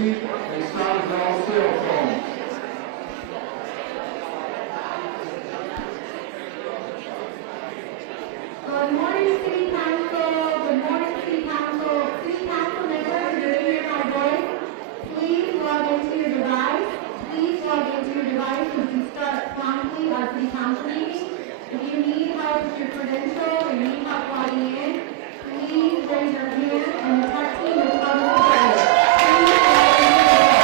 keep and stop all cell phones. Good morning, City Council. Good morning, City Council. City Council members, you're hear my voice. Please log into your device. Please log into your device as we start promptly our City Council meeting. If you need help with your credentials or you need help logging in, please raise your hand and the tech team will come to you. Please log into your device.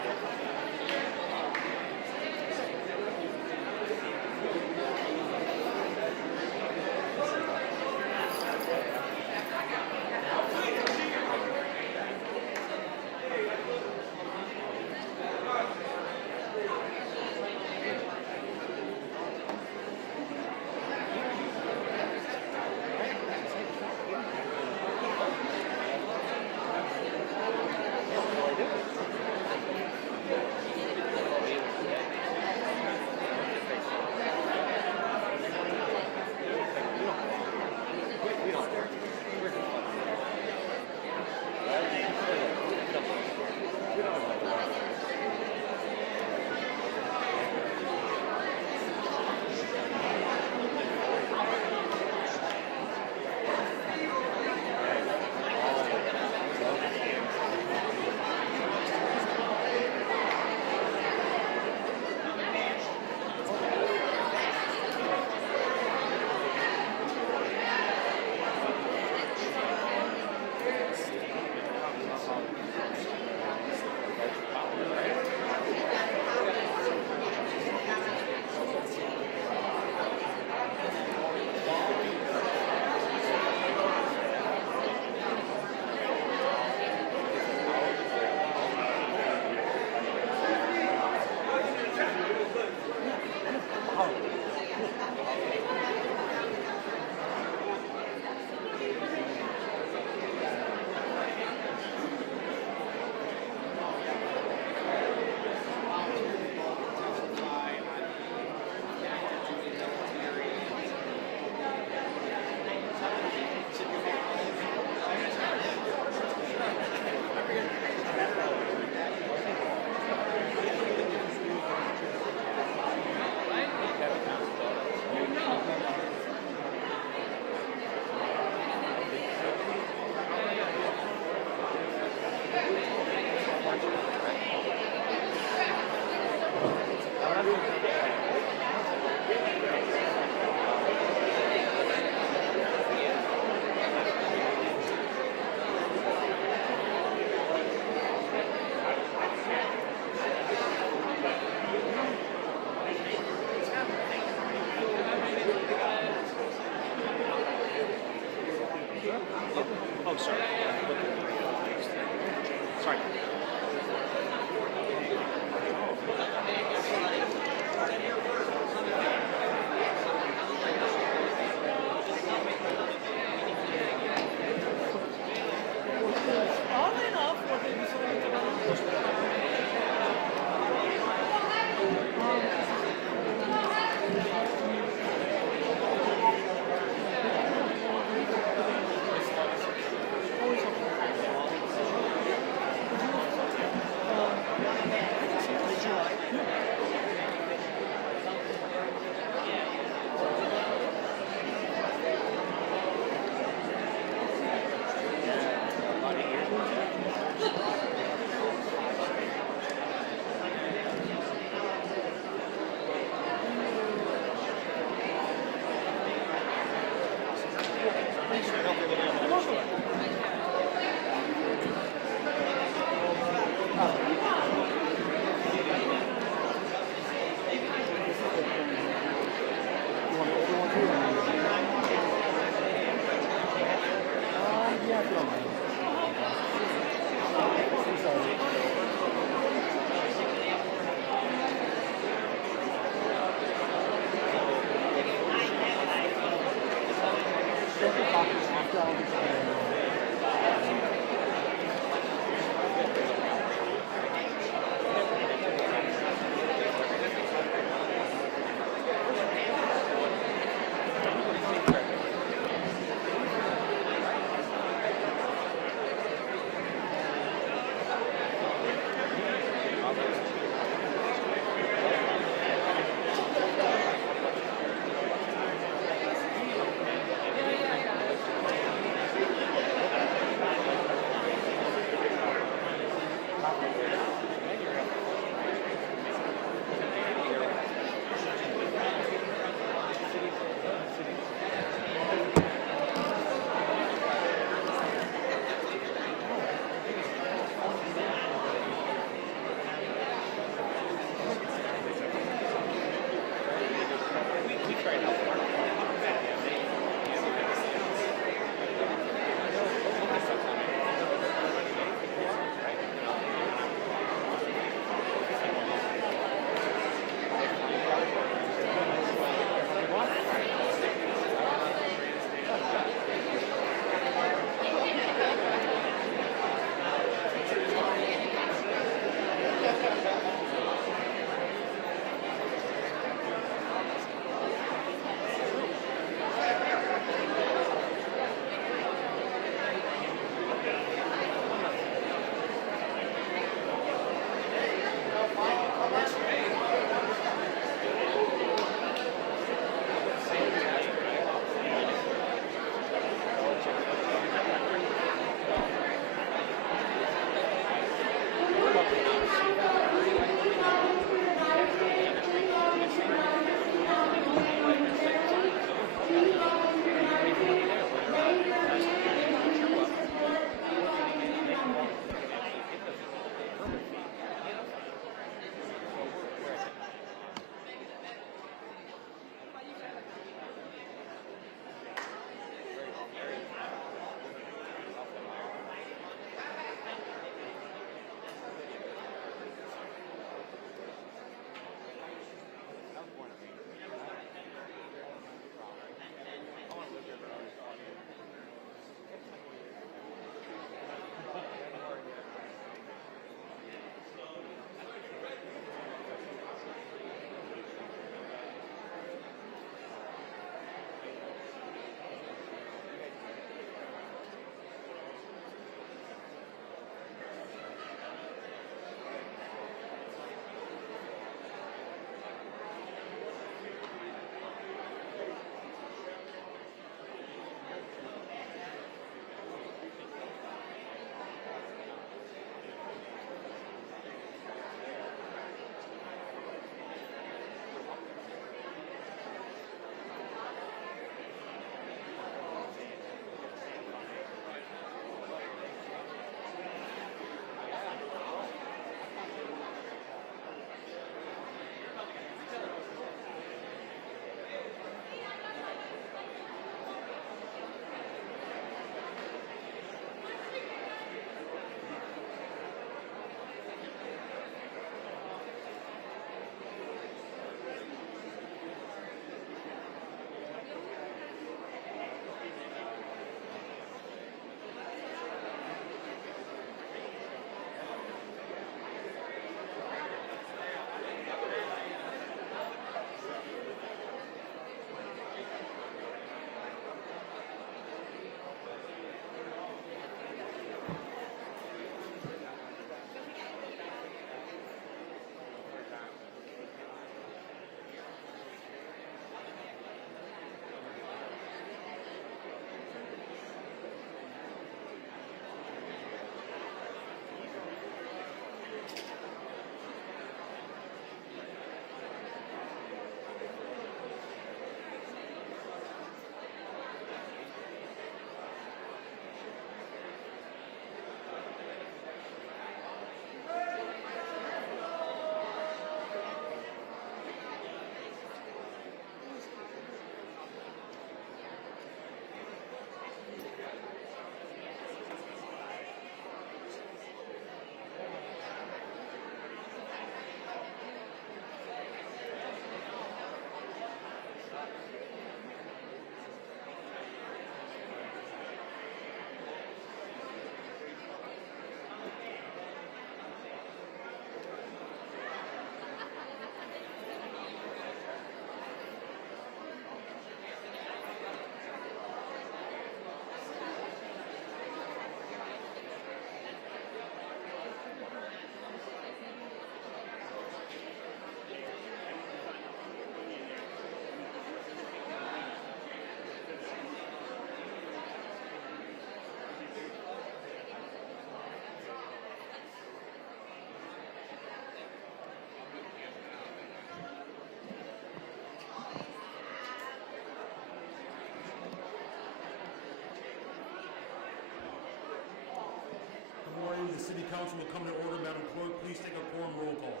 council will come to order. Madam Clerk, please take a quorum roll call.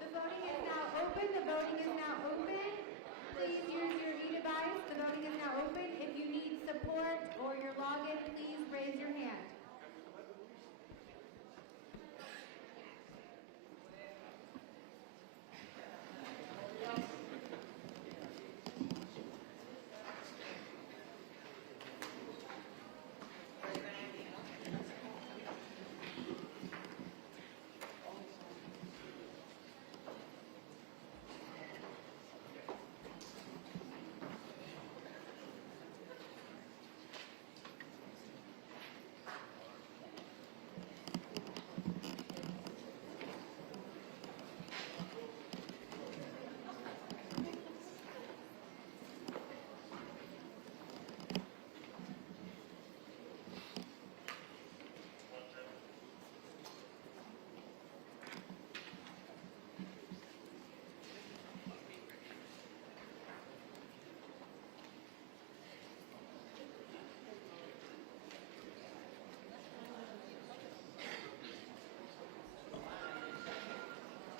The voting is now open. The voting is now open. Please use your e-device. The voting is now open. If you need support or your login, please raise your hand.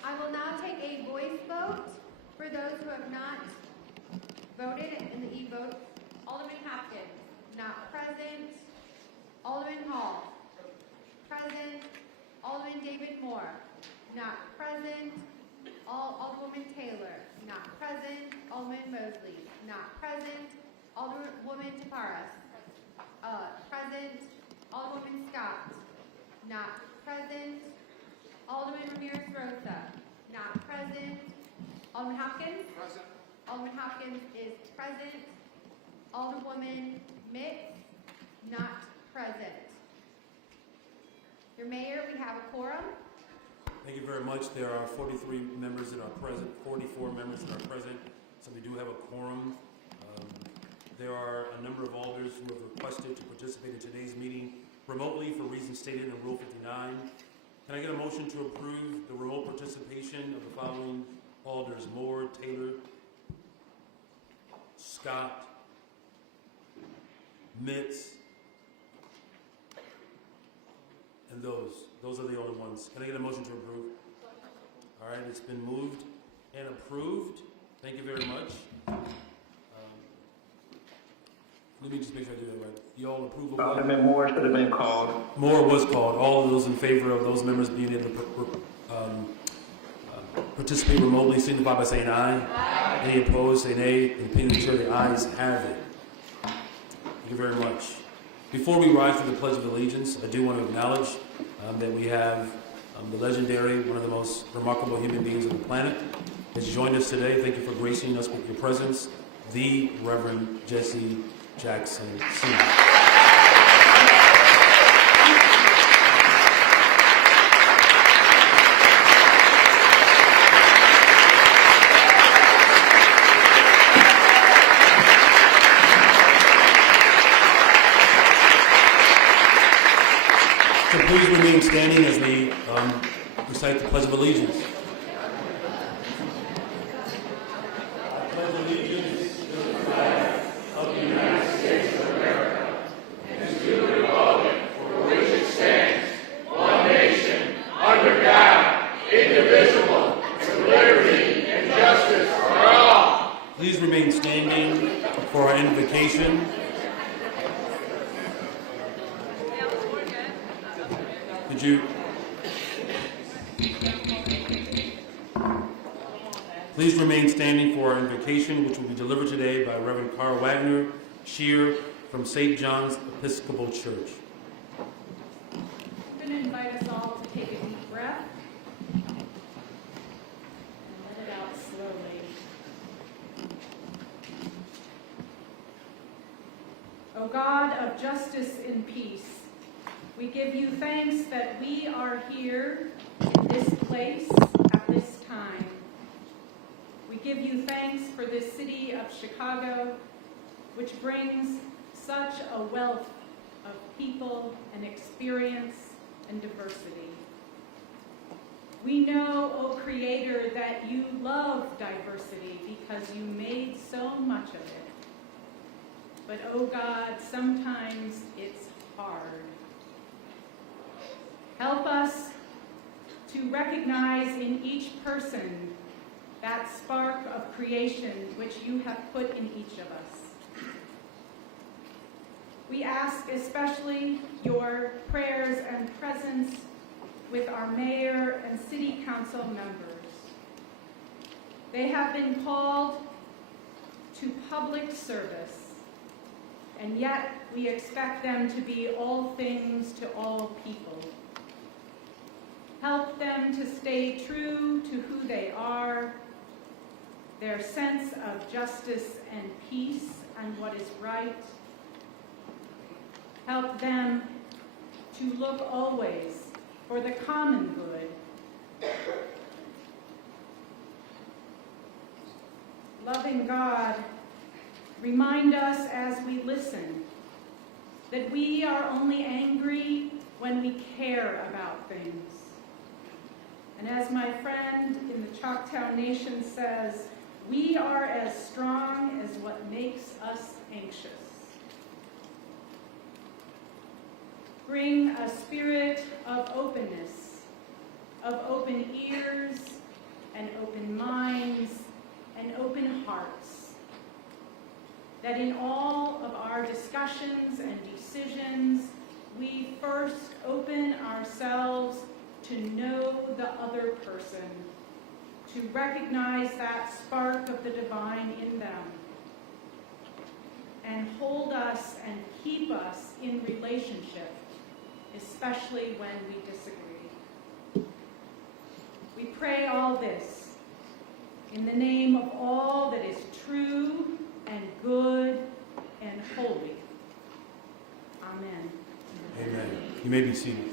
I will now take a voice vote for those who have not voted in the e-vote. Alderman Hopkins, not present. Alderman Hall, present. Alderman David Moore, not present. Alderwoman Taylor, not present. Alderman Mosley, not present. Alderwoman Taparas, present. Alderwoman Scott, not present. Alderman Ramirez-Rosa, not present. Alderman Hopkins? Present. Alderman Hopkins is present. Alderwoman Mix, not present. Your Mayor, we have a quorum. Thank you very much. There are 43 members that are present, 44 members that are present, so we do have a quorum. There are a number of alders who have requested to participate in today's meeting remotely for reasons stated in Rule 59. Can I get a motion to approve the remote participation of the following alders: Moore, Taylor, Scott, Mitz, and those? Those are the only ones. Can I get a motion to approve? All right, it's been moved and approved. Thank you very much. Let me just make sure I do that right. You all approve of what? Alderman Moore should have been called. Moore was called. All of those in favor of those members being able to participate remotely signify by saying aye. Aye. Any opposed, say nay. And opinion of the chair, the ayes have it. Thank you very much. Before we rise to the Pledge of Allegiance, I do want to acknowledge that we have the legendary, one of the most remarkable human beings on the planet, has joined us today. Thank you for gracing us with your presence, the Reverend Jesse Jackson Sr. So please remain standing as we recite the Pledge of Allegiance. Please remain standing for our invocation. Could you please remain standing for our invocation, which will be delivered today by Reverend Carl Wagner, Shear, from St. John's Episcopal Church. I'm going to invite us all to take a deep breath and let it out slowly. O God of justice and peace, we give you thanks that we are here in this place at this time. We give you thanks for this city of Chicago, which brings such a wealth of people and experience and diversity. We know, O Creator, that you love diversity because you made so much of it. But, O God, sometimes it's hard. Help us to recognize in each person that spark of creation which you have put in each of us. We ask especially your prayers and presence with our mayor and city council members. They have been called to public service, and yet we expect them to be all things to all people. Help them to stay true to who they are, their sense of justice and peace and what is right. Help them to look always for the common good. Loving God, remind us as we listen that we are only angry when we care about things. And as my friend in the Choctaw Nation says, we are as strong as what makes us anxious. Bring a spirit of openness, of open ears and open minds and open hearts, that in all of our discussions and decisions, we first open ourselves to know the other person, to recognize that spark of the divine in them, and hold us and keep us in relationship, especially when we disagree. We pray all this in the name of all that is true and good and holy. Amen. Amen. You may be seated.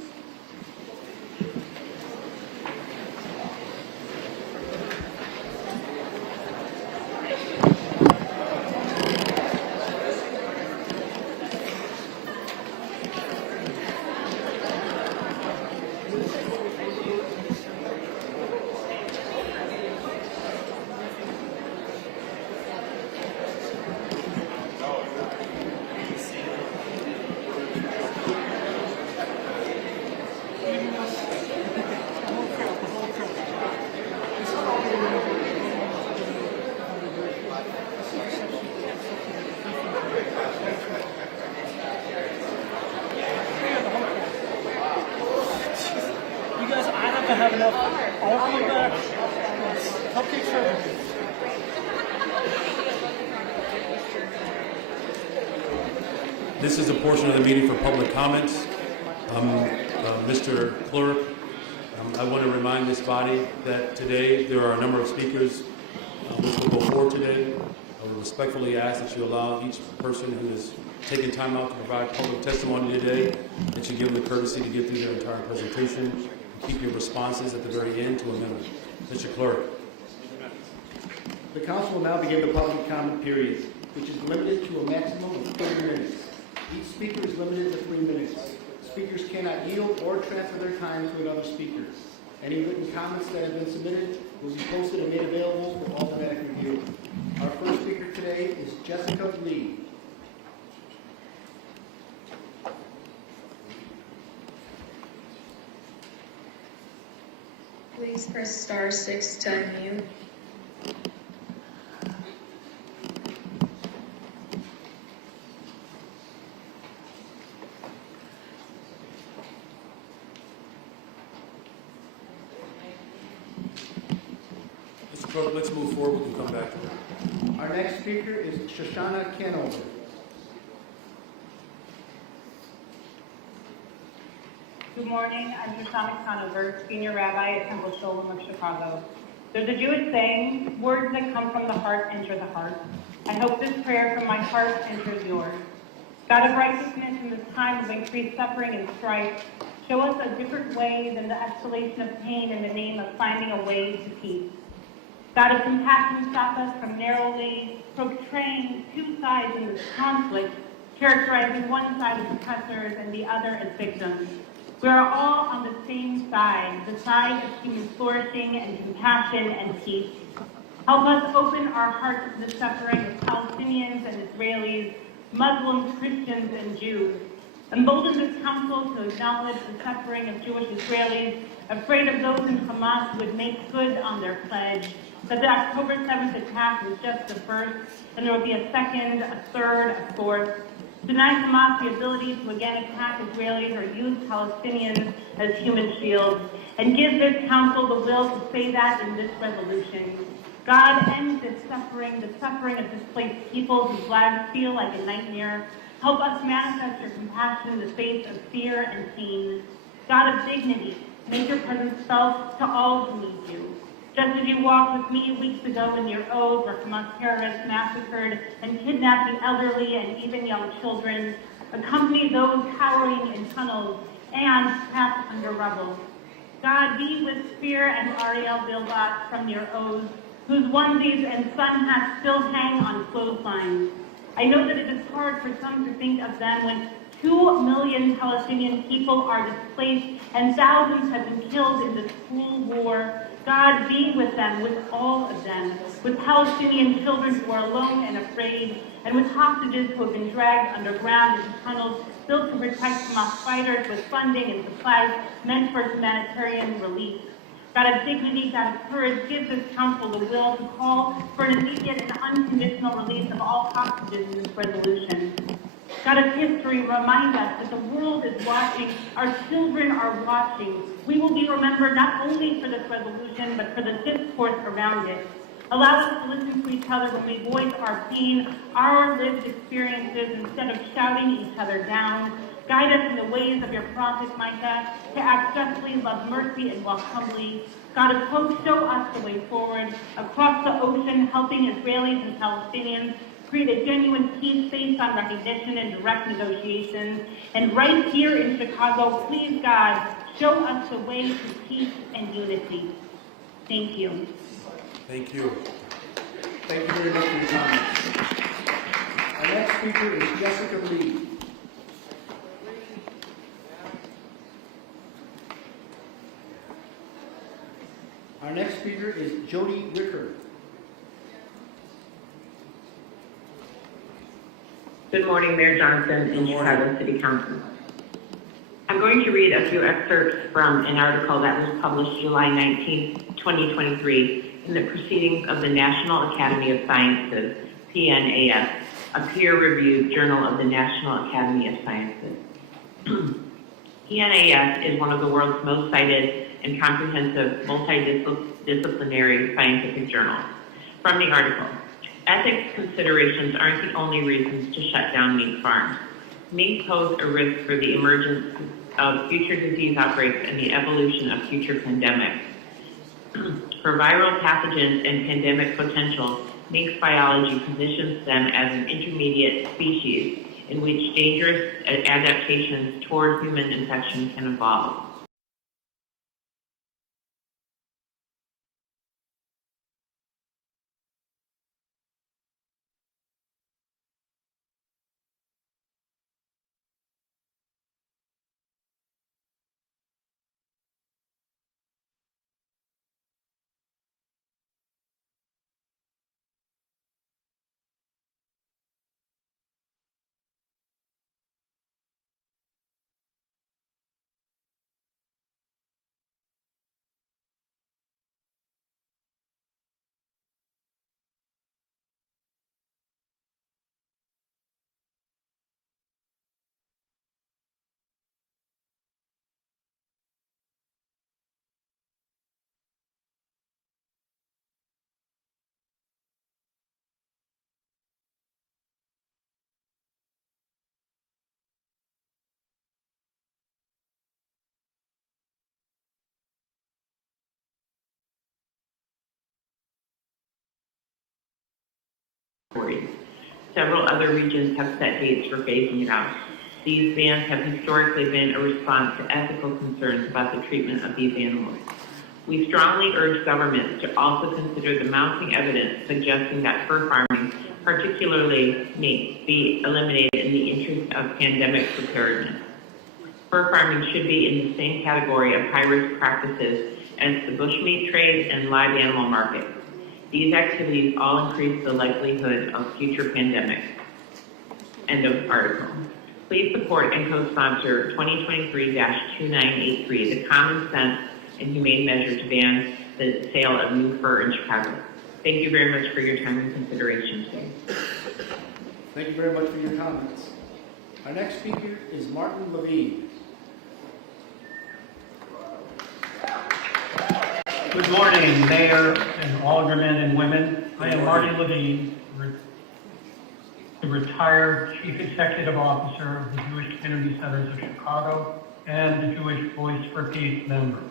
To have enough all of the cupcake services. This is a portion of the meeting for public comments. Mr. Clerk, I want to remind this body that today there are a number of speakers which will go forward today. I would respectfully ask that you allow each person who has taken time out to provide public testimony today, that you give them the courtesy to get through their entire presentation. Keep your responses at the very end to a minute. Mr. Clerk. The council will now begin the public comment period, which is limited to a maximum of 30 minutes. Each speaker is limited to 3 minutes. Speakers cannot yield or transfer their time to another speaker. Any written comments that have been submitted will be posted and made available for automatic review. Our first speaker today is Jessica Lee. Please press *6 to unmute. Mr. Clerk, let's move forward. We can come back to it. Our next speaker is Shoshana Canover. Good morning. I'm Shoshana Conover, Senior Rabbi at Temple Sholem of Chicago. There's a Jewish saying, words that come from the heart enter the heart. I hope this prayer from my heart enters yours. God of righteousness, in this time of increased suffering and strife, show us a different way than the escalation of pain in the name of finding a way to peace. God of compassion, stop us from narrowly portraying two sides in this conflict, characterizing one side as oppressors and the other as victims. We are all on the same side, the side of human flourishing and compassion and peace. Help us open our hearts to the suffering of Palestinians and Israelis, Muslims, Christians, and Jews. Embolden this council to acknowledge the suffering of Jewish Israelis, afraid of those in Hamas who would make good on their pledge, that the October 7th attack was just the first, and there will be a second, a third, a fourth. Deny Hamas the ability to again attack Israelis or use Palestinians as human shields, and give this council the will to say that in this resolution. God, end this suffering, the suffering of displaced people whose lives feel like a nightmare. Help us manifest your compassion in the face of fear and pain. God of dignity, make your presence felt to all who need you. Just as you walked with me weeks ago in your ode where Hamas terrorists massacred and kidnapped the elderly and even young children, accompany those cowering in tunnels and trapped under rubble. God, be with Spear and Ariel Bilbat from your odes, whose onesies and sun hats still hang on clotheslines. I know that it is hard for some to think of them when 2 million Palestinian people are displaced and thousands have been killed in this cruel war. God, be with them, with all of them, with Palestinian children who are alone and afraid, and with hostages who have been dragged underground into tunnels built to protect Hamas fighters with funding and supplies meant for humanitarian relief. God of dignity, God of courage, give this council the will to call for an immediate and unconditional release of all hostages in this resolution. God of history, remind us that the world is watching, our children are watching. We will be remembered not only for this resolution, but for the discourse around it. Allow us to listen to each other when we voice our pain, our lived experiences, instead of shouting each other down. Guide us in the ways of your prophet Micah to act justly, love mercy, and walk humbly. God of hope, show us the way forward across the ocean, helping Israelis and Palestinians create a genuine peace based on recognition and direct negotiations. And right here in Chicago, please, God, show us the way to peace and unity. Thank you. Thank you. Thank you very much for your comments. Our next speaker is Jessica Lee. Our next speaker is Jody Ricker. Good morning, Mayor Johnson and Chicago City Council. I'm going to read a few excerpts from an article that was published July 19, 2023 in the Proceedings of the National Academy of Sciences, PNAS, a peer-reviewed journal of the National Academy of Sciences. PNAS is one of the world's most cited and comprehensive multidisciplinary scientific journals. From the article, ethics considerations aren't the only reasons to shut down mink farms. Mink pose a risk for the emergence of future disease outbreaks and the evolution of future pandemics. For viral pathogens and pandemic potential, mink's biology positions them as an intermediate species in which dangerous adaptations toward human infection can evolve. Several other regions have set dates for phasing it out. These bans have historically been a response to ethical concerns about the treatment of these animals. We strongly urge governments to also consider the mounting evidence suggesting that fur farming, particularly mink, be eliminated in the interest of pandemic preparedness. Fur farming should be in the same category of high-risk practices as the bushmeat trade and live animal market. These activities all increase the likelihood of future pandemics. End of article. Please support and co-sponsor 2023-2983, the common sense and humane measure to ban the sale of new fur in Chicago. Thank you very much for your time and consideration today. Thank you very much for your comments. Our next speaker is Martin Levine. Good morning, Mayor and Aldermen and women. I am Marty Levine, the retired Chief Executive Officer of the Jewish Community Centers of Chicago and the Jewish Voice for Peace member.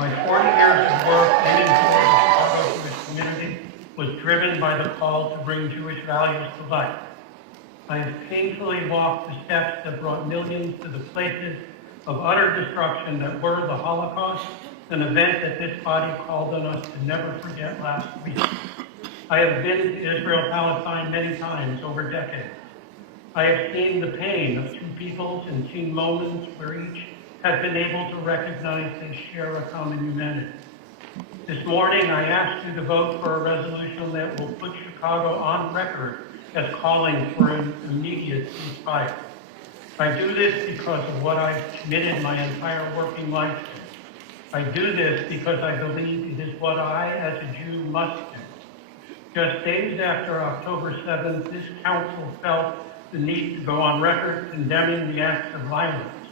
My 40 years of work in and for the Chicago Jewish community was driven by the call to bring Jewish values to life. I have painfully walked the steps that brought millions to the places of utter destruction that were the Holocaust, an event that this body called on us to never forget last week. I have been to Israel-Palestine many times over decades. I have seen the pain of two peoples and seen moments where each have been able to recognize they share a common humanity. This morning, I asked you to vote for a resolution that will put Chicago on record as calling for an immediate ceasefire. I do this because of what I've committed my entire working life to. I do this because I believe it is what I, as a Jew, must do. Just days after October 7th, this council felt the need to go on record condemning the acts of violence,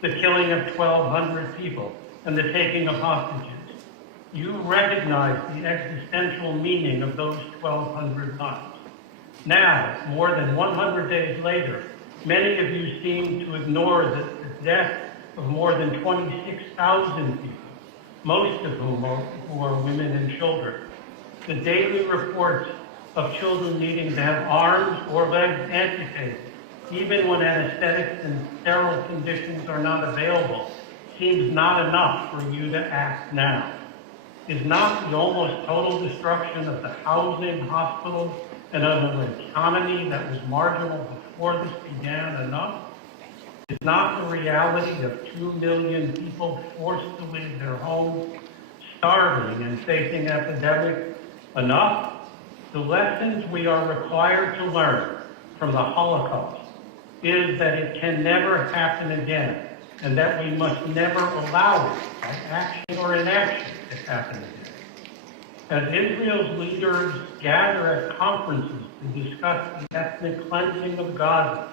the killing of 1,200 people, and the taking of hostages. You recognize the existential meaning of those 1,200 lives. Now, more than 100 days later, many of you seem to ignore the death of more than 26,000 people, most of whom are women and children. The daily reports of children needing to have arms or legs amputated, even when anesthetics and sterile conditions are not available, seems not enough for you to act now. Is not the almost total destruction of the housing, hospitals, and of an economy that was marginal before this began enough? Is not the reality of 2 million people forced to leave their homes, starving and facing epidemic enough? The lessons we are required to learn from the Holocaust is that it can never happen again, and that we must never allow it, by action or inaction, to happen again. As Israel's leaders gather at conferences to discuss the ethnic cleansing of Gaza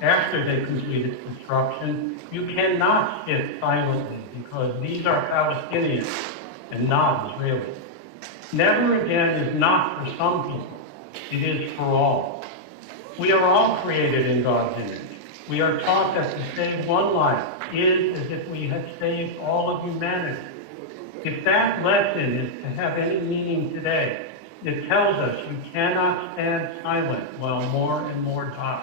after they complete its destruction, you cannot sit silently because these are Palestinians and not Israelis. Never again is not for some people, it is for all. We are all created in God's image. We are taught that to save one life is as if we had saved all of humanity. If that lesson is to have any meaning today, it tells us you cannot stand silent while more and more die.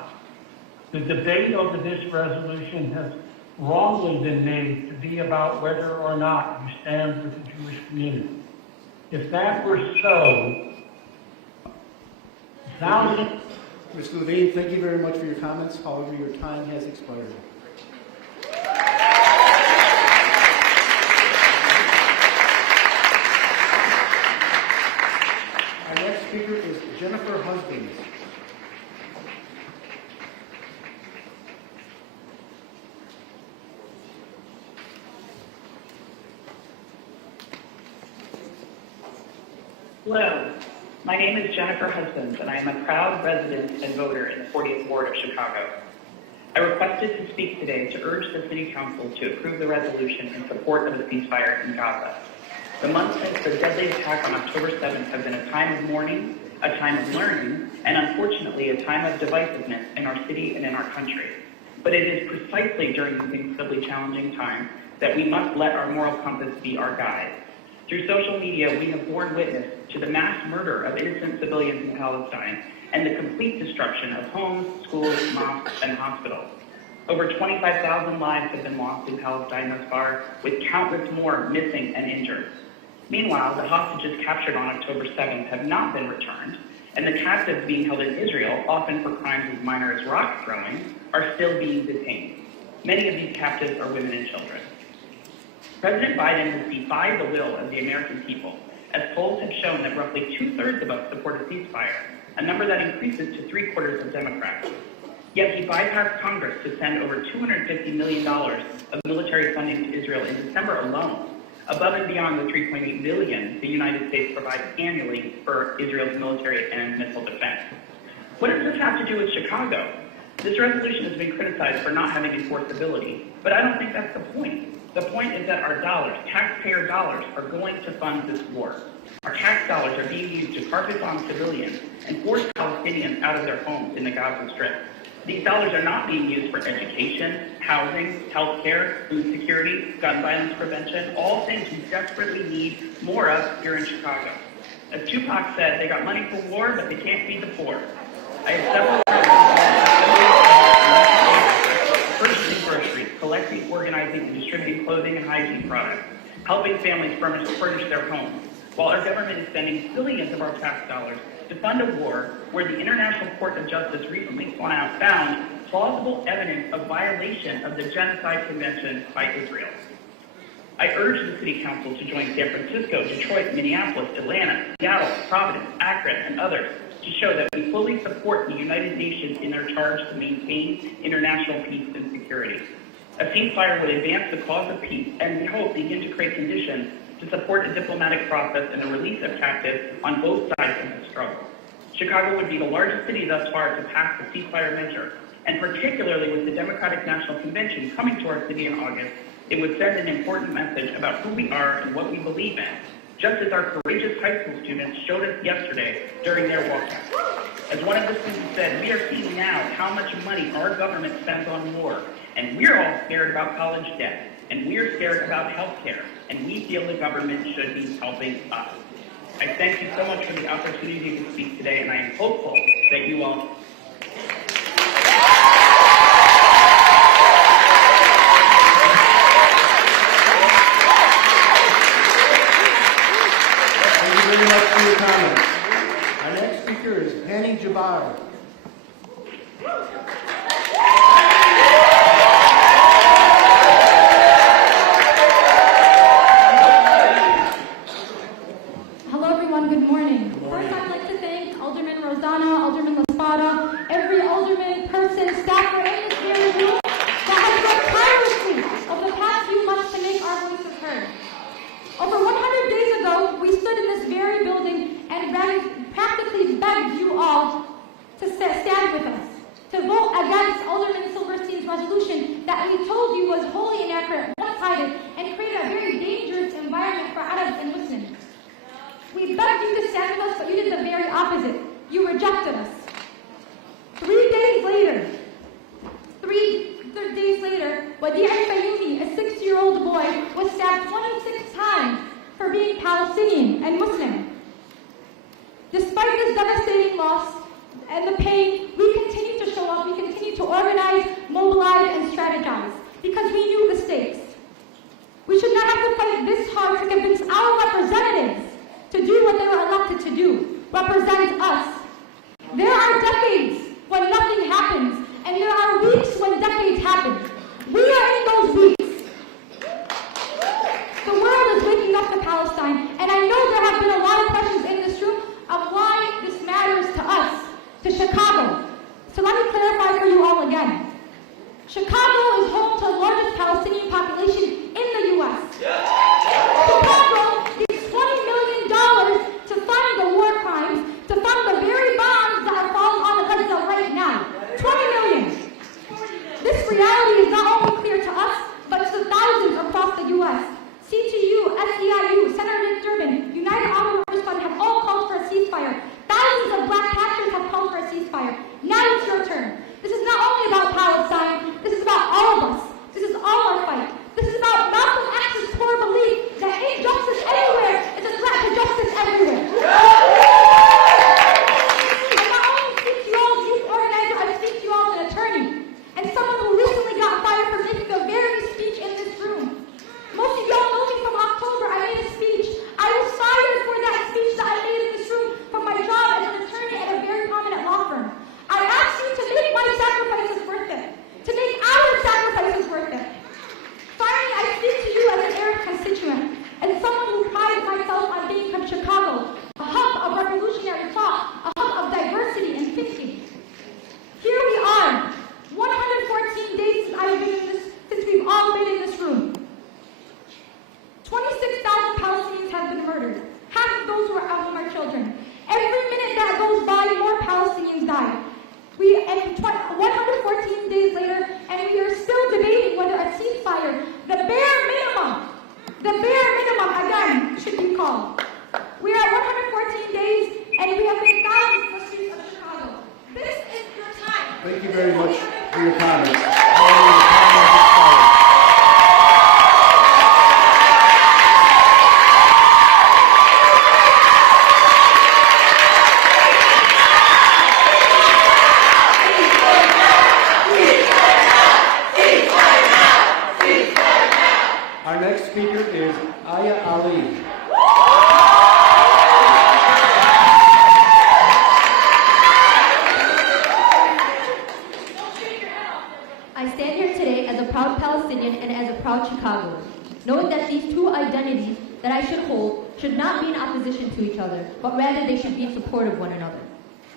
The debate over this resolution has wrongly been made to be about whether or not you stand with the Jewish community. If that were so, thousands... Mr. Levine, thank you very much for your comments. However, your time has expired. Our next speaker is Jennifer Husbands. Hello, my name is Jennifer Husbands, and I am a proud resident and voter in the 40th Ward of Chicago. I requested to speak today to urge the City Council to approve the resolution in support of the ceasefire in Gaza. The months since the deadly attack on October 7th have been a time of mourning, a time of learning, and unfortunately a time of divisiveness in our city and in our country. But it is precisely during these incredibly challenging times that we must let our moral compass be our guide. Through social media, we have borne witness to the mass murder of innocent civilians in Palestine and the complete destruction of homes, schools, mosques, and hospitals. Over 25,000 lives have been lost in Palestine thus far, with countless more missing and injured. Meanwhile, the hostages captured on October 7th have not been returned, and the captives being held in Israel, often for crimes as minor as rock throwing, are still being detained. Many of these captives are women and children. President Biden has defied the will of the American people, as polls have shown that roughly 2/3 of us support a ceasefire, a number that increases to 3/4 of Democrats. Yet he bypassed Congress to send over $250 million of military funding to Israel in December alone, above and beyond the $3.8 billion the United States provides annually for Israel's military and missile defense. What does this have to do with Chicago? This resolution has been criticized for not having enforceability, but I don't think that's the point. The point is that our dollars, taxpayer dollars, are going to fund this war. Our tax dollars are being used to carpet bomb civilians and force Palestinians out of their homes in the Gaza Strip. These dollars are not being used for education, housing, healthcare, food security, gun violence prevention, all things we desperately need more of here in Chicago. As Tupac said, they got money for war, but they can't feed the poor. I have several friends purchasing groceries, collecting, organizing, and distributing clothing and hygiene products, helping families furnish their homes, while our government is spending billions of our tax dollars to fund a war where the International Court of Justice recently found plausible evidence of violation of the Genocide Convention by Israel. I urge the City Council to join San Francisco, Detroit, Minneapolis, Atlanta, Seattle, Providence, Akron, and others to show that we fully support the United Nations in their charge to maintain international peace and security. A ceasefire would advance the cause of peace and, we hope, begin to create conditions to support a diplomatic process and the release of captives on both sides of the struggle. Chicago would be the largest city thus far to pass the ceasefire measure, and particularly with the Democratic National Convention coming to our city in August, it would send an important message about who we are and what we believe in, just as our courageous high school students showed us yesterday during their walkout. As one of the students said, we are seeing now how much money our government spends on war, and we're all scared about college debt, and we're scared about health care, and we feel the government should be helping us. I thank you so much for the opportunity to speak today, and I am hopeful that you all... Thank you very much for your comments. Our next speaker is Penny Jabbar. resolution that we told you was wholly inaccurate, one-sided, and created a very dangerous environment for Arabs and Muslims. We begged you to stand with us, but you did the very opposite. You rejected us. 3 days later, Wadi al-Fayoumi, a 6-year-old boy, was stabbed 26 times for being Palestinian and Muslim. Despite this devastating loss and the pain, we continue to show up, we continue to organize, mobilize, and strategize, because we knew the stakes. We should not have to fight this hard to convince our representatives to do what they were elected to do, represent us. There are decades when nothing happens, and there are weeks when decades happen. We are in those weeks. The world is waking up to Palestine, and I know there have been a lot of questions in this room of why this matters to us, to Chicago. So let me clarify for you all again. Chicago is home to the largest Palestinian population in the U.S. Chicago gets $20 million to fund the war crimes, to fund the very bombs that are falling on Gaza right now. $20 million. This reality is not only clear to us, but to the thousands across the U.S. CTU, SEIU, Senator Dick Durbin, United Auto Workers Fund have all called for a ceasefire. Thousands of black pastors have called for a ceasefire. Now it's your turn. This is not only about Palestine, this is about all of us. that I should hold should not be in opposition to each other, but rather they should be in support of one another.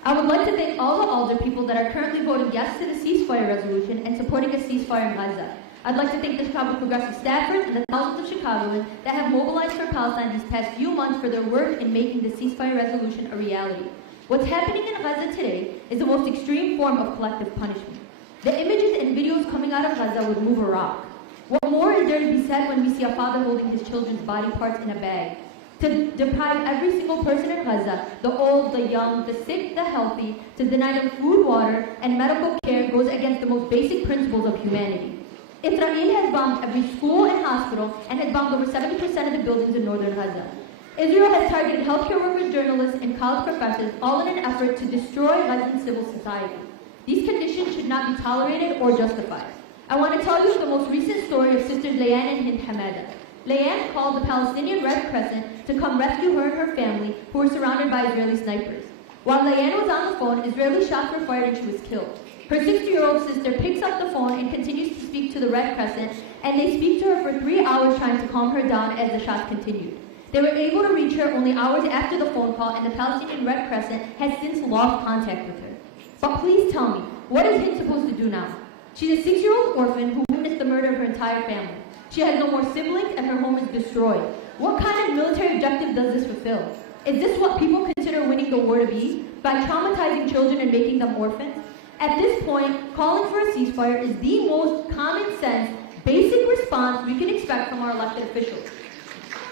I would like to thank all the alder people that are currently voting yes to the ceasefire resolution and supporting a ceasefire in Gaza. I'd like to thank the Chicago Progressive staffers and the thousands of Chicagoans that have mobilized for Palestine these past few months for their work in making the ceasefire resolution a reality. What's happening in Gaza today is the most extreme form of collective punishment. The images and videos coming out of Gaza would move a rock. What more is there to be said when we see a father holding his children's body parts in a bag? To deprive every single person in Gaza, the old, the young, the sick, the healthy, to deny them food, water, and medical care goes against the most basic principles of humanity. Israel has bombed every school and hospital and has bombed over 70% of the buildings in northern Gaza. Israel has targeted healthcare workers, journalists, and college professors, all in an effort to destroy Gazan civil society. These conditions should not be tolerated or justified. I want to tell you the most recent story of Sisters Leanne and Hind Hamada. Leanne called the Palestinian Red Crescent to come rescue her and her family, who were surrounded by Israeli snipers. While Leanne was on the phone, Israeli shots were fired and she was killed. Her 60-year-old sister picks up the phone and continues to speak to the Red Crescent, and they speak to her for 3 hours trying to calm her down as the shots continued. They were able to reach her only hours after the phone call, and the Palestinian Red Crescent has since lost contact with her. But please tell me, what is Hind supposed to do now? She's a 6-year-old orphan who witnessed the murder of her entire family. She has no more siblings and her home is destroyed. What kind of military objective does this fulfill? Is this what people consider winning the war to be? By traumatizing children and making them orphans? At this point, calling for a ceasefire is the most common sense, basic response we can expect from our elected officials.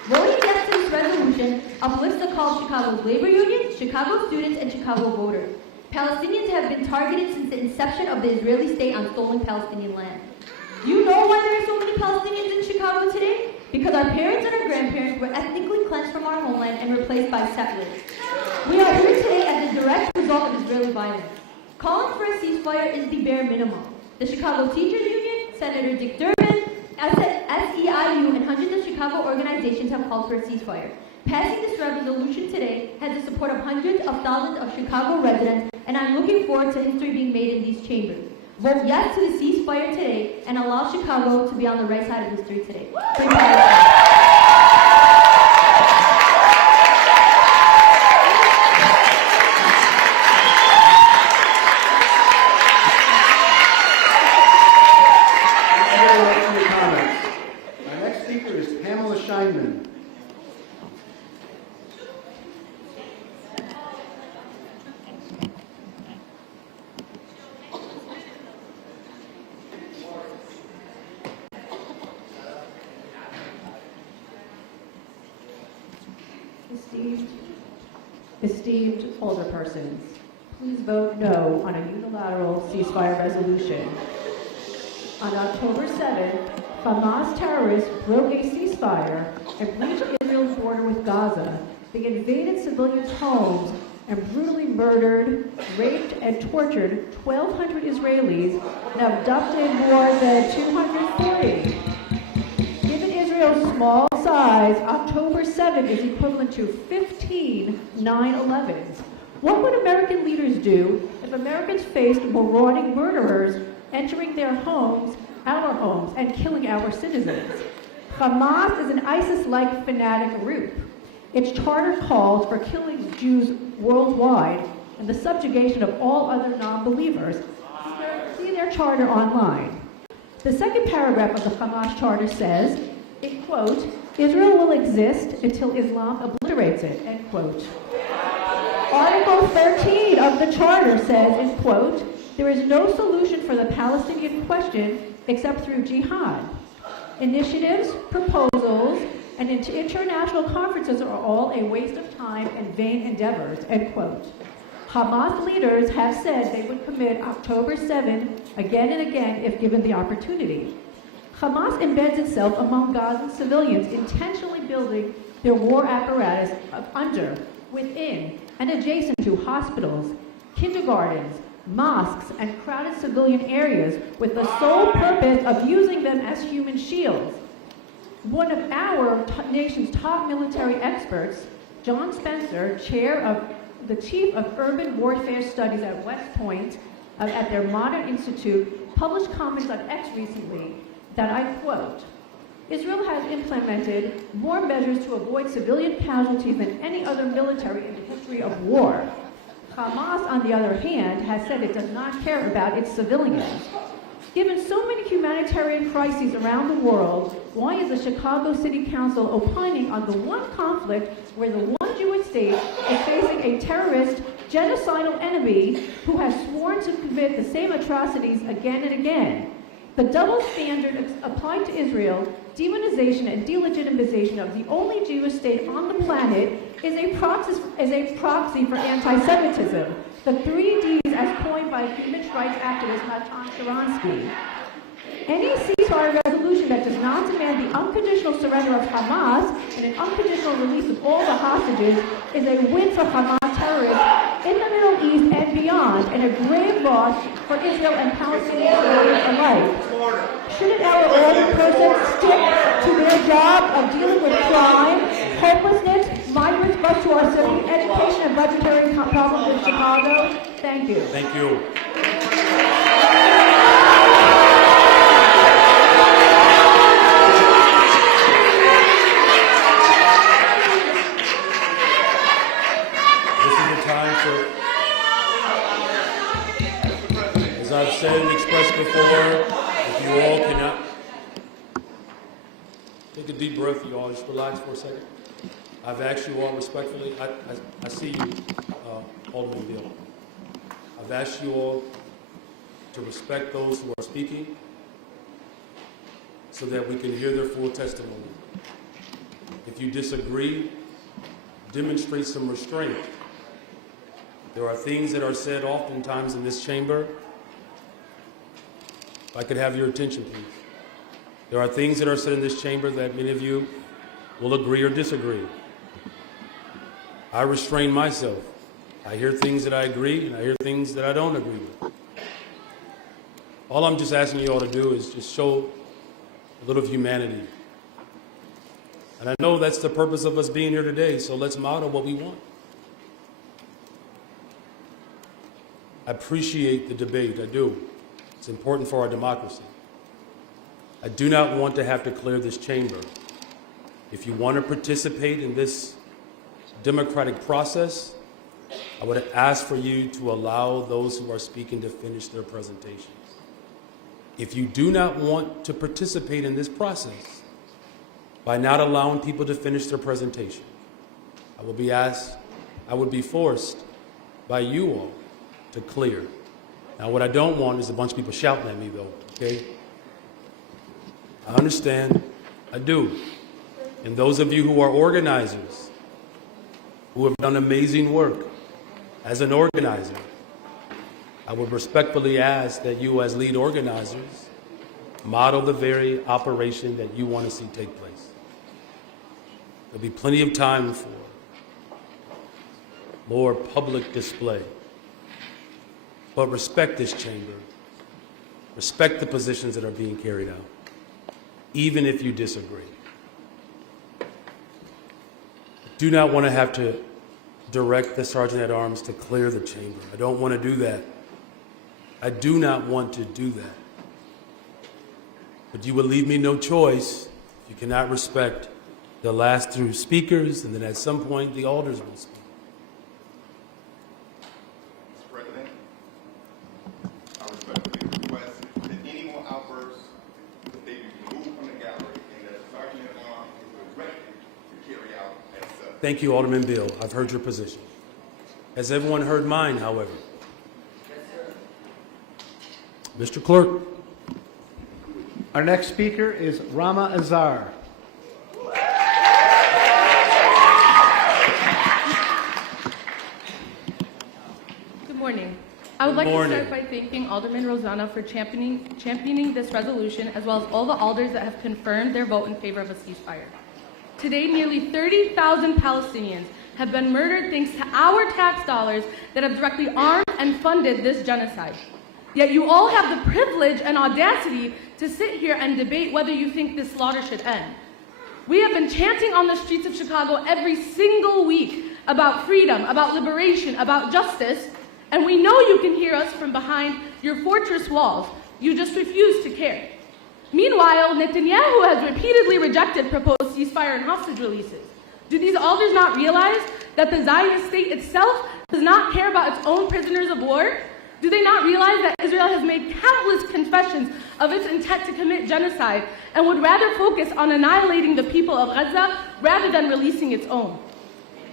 Voting yes to this resolution uplifts the call of Chicago's labor union, Chicago students, and Chicago voters. Palestinians have been targeted since the inception of the Israeli state on stolen Palestinian land. Do you know why there are so many Palestinians in Chicago today? Because our parents and our grandparents were ethnically cleansed from our homeland and replaced by settlers. We are here today as a direct result of Israeli violence. Calling for a ceasefire is the bare minimum. The Chicago Teachers Union, Senator Dick Durbin, SEIU, and hundreds of Chicago organizations have called for a ceasefire. Passing this resolution today has the support of hundreds of thousands of Chicago residents, and I'm looking forward to history being made in these chambers. Vote yes to the ceasefire today and allow Chicago to be on the right side of history today. Esteemed older persons, please vote no on a unilateral ceasefire resolution. On October 7th, Hamas terrorists broke a ceasefire and breached Israel's border with Gaza. They invaded civilians' homes and brutally murdered, raped, and tortured 1,200 Israelis and abducted more than 240. Given Israel's small size, October 7th is equivalent to 15 9/11s. What would American leaders do if Americans faced marauding murderers entering their homes, our homes, and killing our citizens? Hamas is an ISIS-like fanatic group. Its charter calls for killing Jews worldwide and the subjugation of all other non-believers. See their charter online. The second paragraph of the Hamas charter says, in quote, Israel will exist until Islam obliterates it, end quote. Article 13 of the charter says, in quote, there is no solution for the Palestinian question except through jihad. Initiatives, proposals, and international conferences are all a waste of time and vain endeavors, end quote. Hamas leaders have said they would commit October 7 again and again if given the opportunity. Hamas embeds itself among Gazan civilians, intentionally building their war apparatus under, within, and adjacent to hospitals, kindergartens, mosques, and crowded civilian areas with the sole purpose of using them as human shields. One of our nation's top military experts, John Spencer, the Chief of Urban Warfare Studies at West Point, at their Modern Institute, published comments on X recently that I quote, Israel has implemented more measures to avoid civilian casualties than any other military in the history of war. Hamas, on the other hand, has said it does not care about its civilians. Given so many humanitarian crises around the world, why is the Chicago City Council opining on the one conflict where the one Jewish state is facing a terrorist, genocidal enemy who has sworn to commit the same atrocities again and again? The double standard applied to Israel, demonization and delegitimization of the only Jewish state on the planet, is a proxy for anti-Semitism. The 3 Ds as coined by human rights activist Natan Sharansky. Any ceasefire resolution that does not demand the unconditional surrender of Hamas and an unconditional release of all the hostages is a win for Hamas terrorists in the Middle East and beyond, and a grave loss for Israel and Palestinian civilians alike. Shouldn't our alderpersons stick to their job of dealing with crime, homelessness, migrants brought to our city, education and budgetary problems in Chicago? Thank you. Thank you. As I've said and expressed before, if you all cannot take a deep breath, you all just relax for a second. I've asked you all respectfully, I see you, Alderman Bill. I've asked you all to respect those who are speaking so that we can hear their full testimony. If you disagree, demonstrate some restraint. There are things that are said oftentimes in this chamber. If I could have your attention, please. There are things that are said in this chamber that many of you will agree or disagree. I restrain myself. I hear things that I agree, and I hear things that I don't agree with. All I'm just asking you all to do is just show a little humanity. And I know that's the purpose of us being here today, so let's model what we want. I appreciate the debate, I do. It's important for our democracy. I do not want to have to clear this chamber. If you want to participate in this democratic process, I would ask for you to allow those who are speaking to finish their presentations. If you do not want to participate in this process by not allowing people to finish their presentation, I would be forced by you all to clear. Now, what I don't want is a bunch of people shouting at me, though, okay? I understand, I do. And those of you who are organizers, who have done amazing work as an organizer, I would respectfully ask that you, as lead organizers, model the very operation that you want to see take place. There'll be plenty of time for more public display. But respect this chamber. Respect the positions that are being carried out, even if you disagree. Do not want to have to direct the Sergeant at Arms to clear the chamber. I don't want to do that. I do not want to do that. But you will leave me no choice if you cannot respect the last 2 speakers, and then at some point the alders will speak. Mr. President, I respectfully request that any more outbursts that they be removed from the gallery and that the Sergeant at Arms is directed to carry out as such. Thank you, Alderman Bill. I've heard your position. Has everyone heard mine, however? Mr. Clerk. Our next speaker is Rama Azar. Good morning. I would like to start by thanking Alderman Rosanna for championing this resolution, as well as all the alders that have confirmed their vote in favor of a ceasefire. Today, nearly 30,000 Palestinians have been murdered thanks to our tax dollars that have directly armed and funded this genocide. Yet you all have the privilege and audacity to sit here and debate whether you think this slaughter should end. We have been chanting on the streets of Chicago every single week about freedom, about liberation, about justice, and we know you can hear us from behind your fortress walls. You just refuse to care. Meanwhile, Netanyahu has repeatedly rejected proposed ceasefire and hostage releases. Do these alders not realize that the Zionist state itself does not care about its own prisoners of war? Do they not realize that Israel has made countless confessions of its intent to commit genocide and would rather focus on annihilating the people of Gaza rather than releasing its own?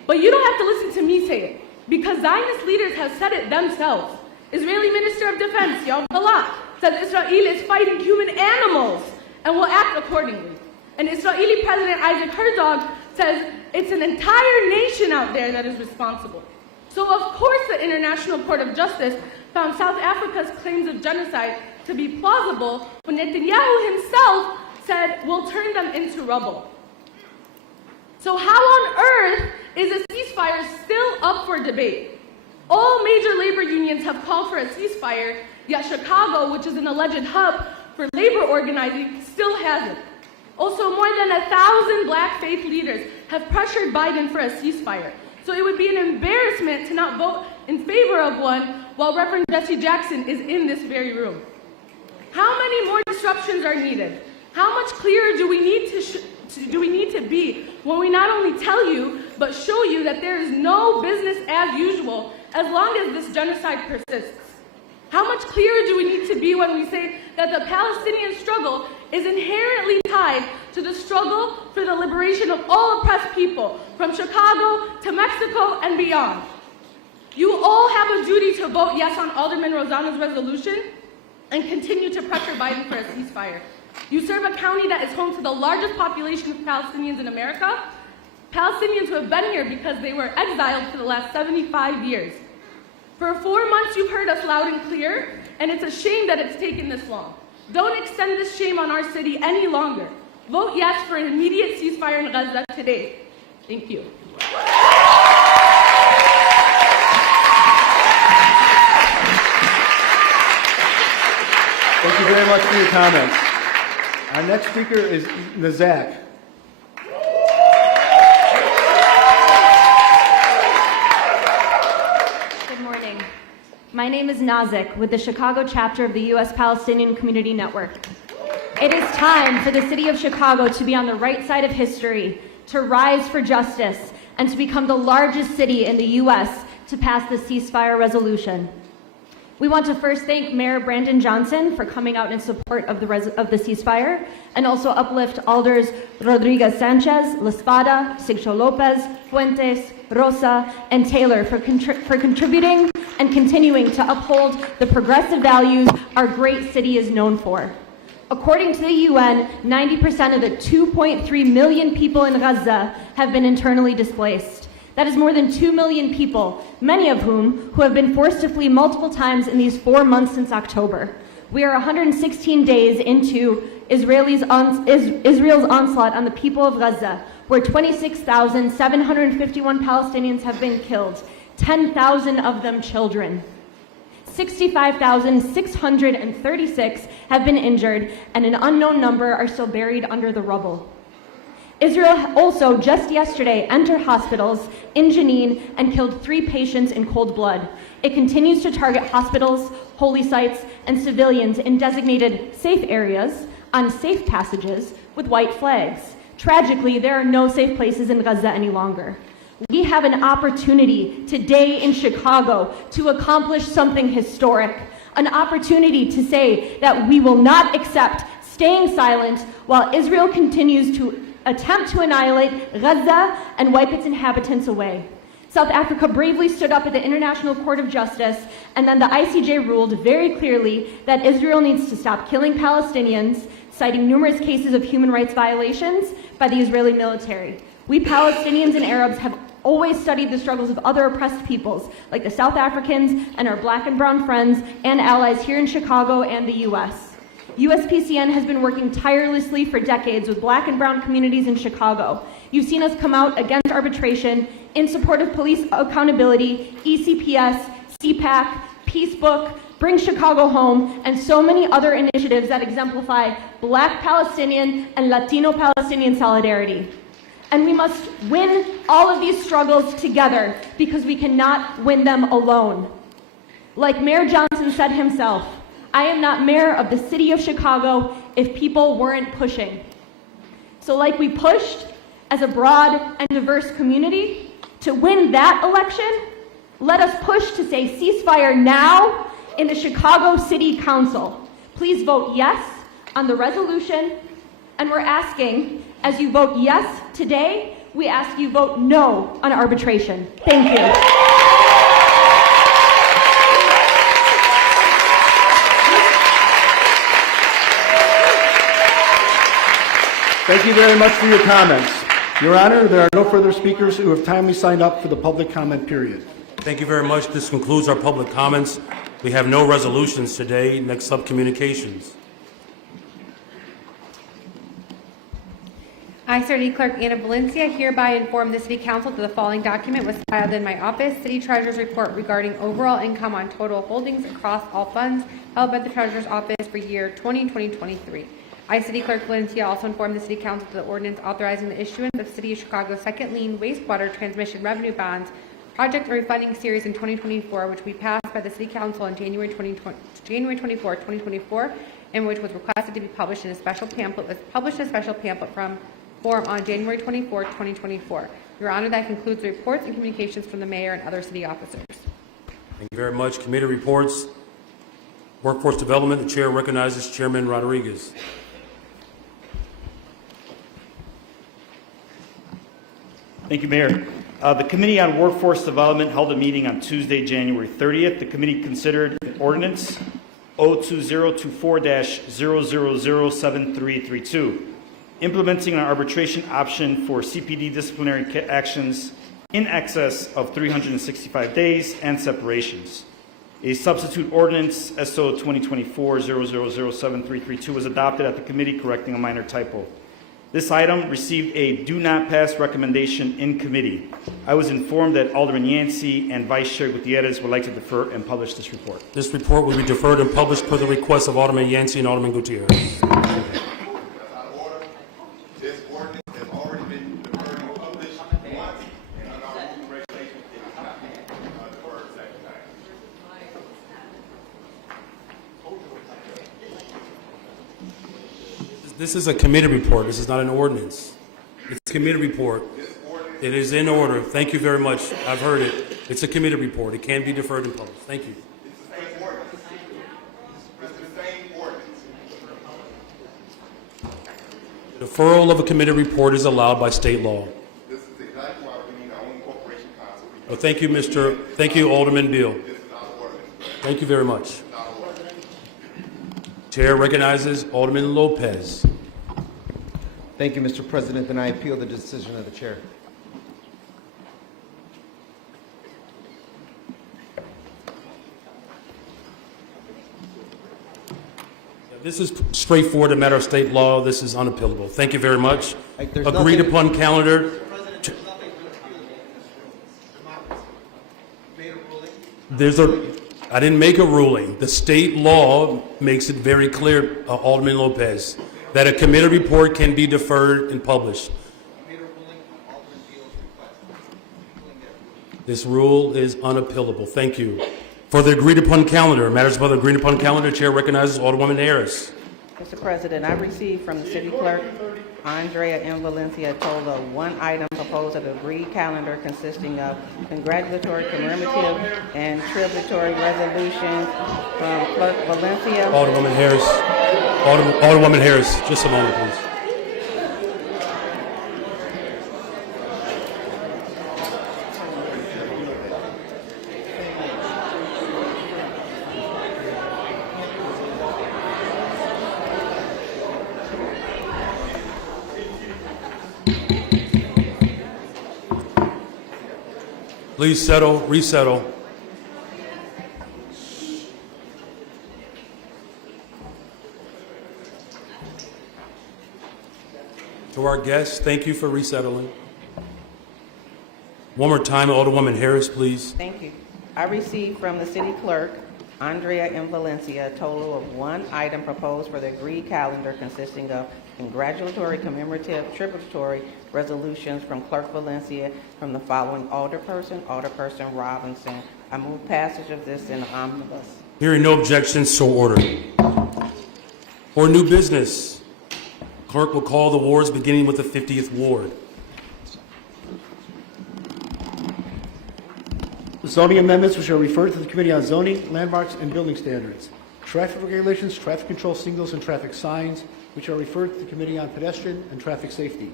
But you don't have to listen to me say it, because Zionist leaders have said it themselves. Israeli Minister of Defense, Yoav Gallant, says Israel is fighting human animals and will act accordingly. And Israeli President Isaac Herzog says it's an entire nation out there that is responsible. So of course the International Court of Justice found South Africa's claims of genocide to be plausible when Netanyahu himself said, we'll turn them into rubble. So how on earth is a ceasefire still up for debate? All major labor unions have called for a ceasefire, yet Chicago, which is an alleged hub for labor organizing, still hasn't. Also, more than 1,000 black faith leaders have pressured Biden for a ceasefire. So it would be an embarrassment to not vote in favor of one while Reverend Jesse Jackson is in this very room. How many more disruptions are needed? How much clearer do we need to be when we not only tell you, but show you that there is no business as usual as long as this genocide persists? How much clearer do we need to be when we say that the Palestinian struggle is inherently tied to the struggle for the liberation of all oppressed people, from Chicago to Mexico and beyond? You all have a duty to vote yes on Alderman Rosanna's resolution and continue to pressure Biden for a ceasefire. You serve a county that is home to the largest population of Palestinians in America, Palestinians who have been here because they were exiled for the last 75 years. For 4 months, you've heard us loud and clear, and it's a shame that it's taken this long. Don't extend this shame on our city any longer. Vote yes for an immediate ceasefire in Gaza today. Thank you. Thank you very much for your comments. Our next speaker is Nazak. Good morning. My name is Nazik with the Chicago chapter of the U.S. Palestinian Community Network. It is time for the city of Chicago to be on the right side of history, to rise for justice, and to become the largest city in the U.S. to pass the ceasefire resolution. We want to first thank Mayor Brandon Johnson for coming out in support of the ceasefire, and also uplift Alders Rodriguez Sanchez, Laspada, Sigcho Lopez, Fuentes, Rosa, and Taylor for contributing and continuing to uphold the progressive values our great city is known for. According to the UN, 90% of the 2.3 million people in Gaza have been internally displaced. That is more than 2 million people, many of whom have been forced to flee multiple times in these 4 months since October. We are 116 days into Israel's onslaught on the people of Gaza, where 26,751 Palestinians have been killed, 10,000 of them children. 65,636 have been injured, and an unknown number are still buried under the rubble. Israel also just yesterday entered hospitals in Jenin and killed 3 patients in cold blood. It continues to target hospitals, holy sites, and civilians in designated safe areas on safe passages with white flags. Tragically, there are no safe places in Gaza any longer. We have an opportunity today in Chicago to accomplish something historic, an opportunity to say that we will not accept staying silent while Israel continues to attempt to annihilate Gaza and wipe its inhabitants away. South Africa bravely stood up at the International Court of Justice, and then the ICJ ruled very clearly that Israel needs to stop killing Palestinians, citing numerous cases of human rights violations by the Israeli military. We Palestinians and Arabs have always studied the struggles of other oppressed peoples, like the South Africans and our black and brown friends and allies here in Chicago and the US. USPCN has been working tirelessly for decades with black and brown communities in Chicago. You've seen us come out against arbitration, in support of police accountability, ECPS, CPAC, Peace Book, Bring Chicago Home, and so many other initiatives that exemplify black Palestinian and Latino Palestinian solidarity. And we must win all of these struggles together, because we cannot win them alone. Like Mayor Johnson said himself, I am not mayor of the city of Chicago if people weren't pushing. So like we pushed as a broad and diverse community to win that election, let us push to say ceasefire now in the Chicago City Council. Please vote yes on the resolution, and we're asking, as you vote yes today, we ask you vote no on arbitration. Thank you. Thank you very much for your comments. Your Honor, there are no further speakers who have timely signed up for the public comment period. Thank you very much. This concludes our public comments. We have no resolutions today. Next up, communications. I, City Clerk Anna Valencia, hereby inform the City Council that the following document was filed in my office: City Treasurer's Report regarding overall income on total holdings across all funds held by the Treasurer's Office for year 2023. I, City Clerk Valencia, also informed the City Council that the ordinance authorizing the issuance of City of Chicago second lien wastewater transmission revenue bonds project or refunding series in 2024, which we passed by the City Council on January 24, 2024, and which was requested to be published in a special pamphlet, was published in a special pamphlet form on January 24, 2024. Your Honor, that concludes the reports and communications from the Mayor and other City officers. Thank you very much. Committee reports. Workforce Development. The Chair recognizes Chairman Rodriguez. Thank you, Mayor. The Committee on Workforce Development held a meeting on Tuesday, January 30th. The committee considered Ordinance 02024-0007332, implementing an arbitration option for CPD disciplinary actions in excess of 365 days and separations. A substitute ordinance, SO 2024-0007332, was adopted at the committee, correcting a minor typo. This item received a do not pass recommendation in committee. I was informed that Alderman Yancey and Vice Chair Gutierrez would like to defer and publish this report. This report will be deferred and published per the request of Alderman Yancey and Alderman Gutierrez. This ordinance has already been deferred and published once, and under our rules and regulations, it is not being deferred a second time. This is a committee report. This is not an ordinance. It's a committee report. It is in order. Thank you very much. I've heard it. It's a committee report. It can be deferred and published. Thank you. It's the same ordinance. It's the same ordinance. Deferral of a committee report is allowed by state law. This is exactly why we need our own corporation council. Well, thank you, Thank you, Alderman Beal. This is not ordinance. Thank you very much. Not ordinance. Chair recognizes Alderman Lopez. Thank you, Mr. President, and I appeal the decision of the chair. This is straightforward, a matter of state law. This is unappealable. Thank you very much. Agreed upon calendar. I didn't make a ruling. The state law makes it very clear, Alderman Lopez, that a committee report can be deferred and published. This rule is unappealable. Thank you. For the agreed upon calendar, matters about the agreed upon calendar, Chair recognizes Alderwoman Harris. Mr. President, I received from the City Clerk, Andrea M. Valencia, a total of one item proposed of the agreed calendar consisting of congratulatory, commemorative, and tributary resolutions from Clerk Valencia. Alderwoman Harris. Alderwoman Harris, just a moment, please. Please settle, resettle. To our guests, thank you for resettling. One more time, Alderwoman Harris, please. Thank you. I received from the City Clerk, Andrea and Valencia, a total of one item proposed for the agreed calendar consisting of congratulatory, commemorative, tributary resolutions from Clerk Valencia from the following Alderperson Robinson. I move passage of this in the omnibus. Hearing no objections, so ordered. For new business, clerk will call the wards beginning with the 50th ward. Zoning amendments which are referred to the Committee on Zoning, Landmarks, and Building Standards. Traffic regulations, traffic control signals, and traffic signs, which are referred to the Committee on Pedestrian and Traffic Safety.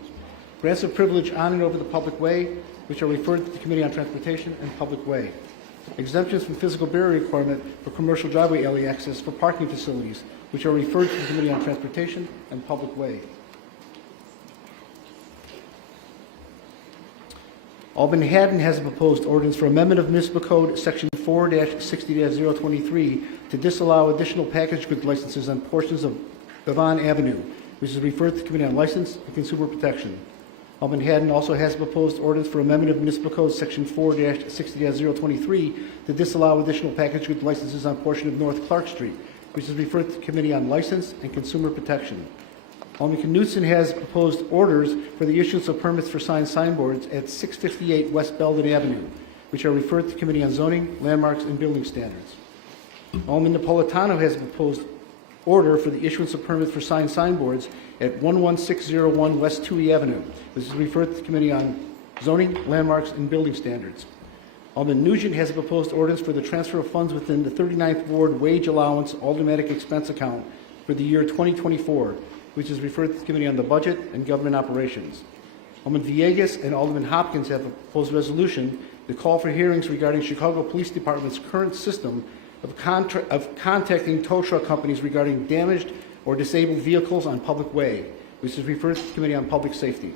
Grants of privilege on and over the public way, which are referred to the Committee on Transportation and Public Way. Exemptions from physical barrier requirement for commercial driveway alley access for parking facilities, which are referred to the Committee on Transportation and Public Way. Alderman Haddon has a proposed ordinance for amendment of Municipal Code Section 4-60-023 to disallow additional packaged goods licenses on portions of Devon Avenue, which is referred to the Committee on License and Consumer Protection. Alderman Haddon also has a proposed ordinance for amendment of Municipal Code Section 4-60-023 to disallow additional packaged goods licenses on portion of North Clark Street, which is referred to the Committee on License and Consumer Protection. Alderman Knudsen has proposed orders for the issuance of permits for signboards at 658 West Belden Avenue, which are referred to the Committee on Zoning, Landmarks, and Building Standards. Alderman Napolitano has a proposed order for the issuance of permits for signboards at 11601 West Touhy Avenue, which is referred to the Committee on Zoning, Landmarks, and Building Standards. Alderman Nugent has a proposed ordinance for the transfer of funds within the 39th Ward Wage Allowance Aldermanic Expense Account for the year 2024, which is referred to the Committee on the Budget and Government Operations. Alderman Villegas and Alderman Hopkins have a proposed resolution to call for hearings regarding Chicago Police Department's current system of contacting tow truck companies regarding damaged or disabled vehicles on public way, which is referred to the Committee on Public Safety.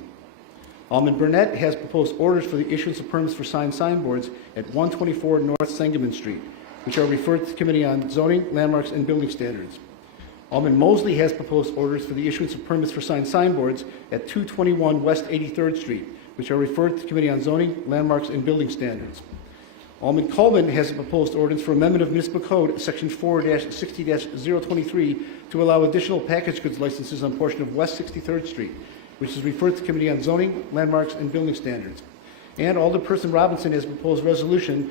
Alderman Burnett has proposed orders for the issuance of permits for signboards at 124 North Sangamon Street, which are referred to the Committee on Zoning, Landmarks, and Building Standards. Alderman Mosley has proposed orders for the issuance of permits for signboards at 221 West 83rd Street, which are referred to the Committee on Zoning, Landmarks, and Building Standards. Alderman Coleman has a proposed ordinance for amendment of Municipal Code Section 4-60-023 to allow additional packaged goods licenses on portion of West 63rd Street, which is referred to the Committee on Zoning, Landmarks, and Building Standards. And Alderperson Robinson has a proposed resolution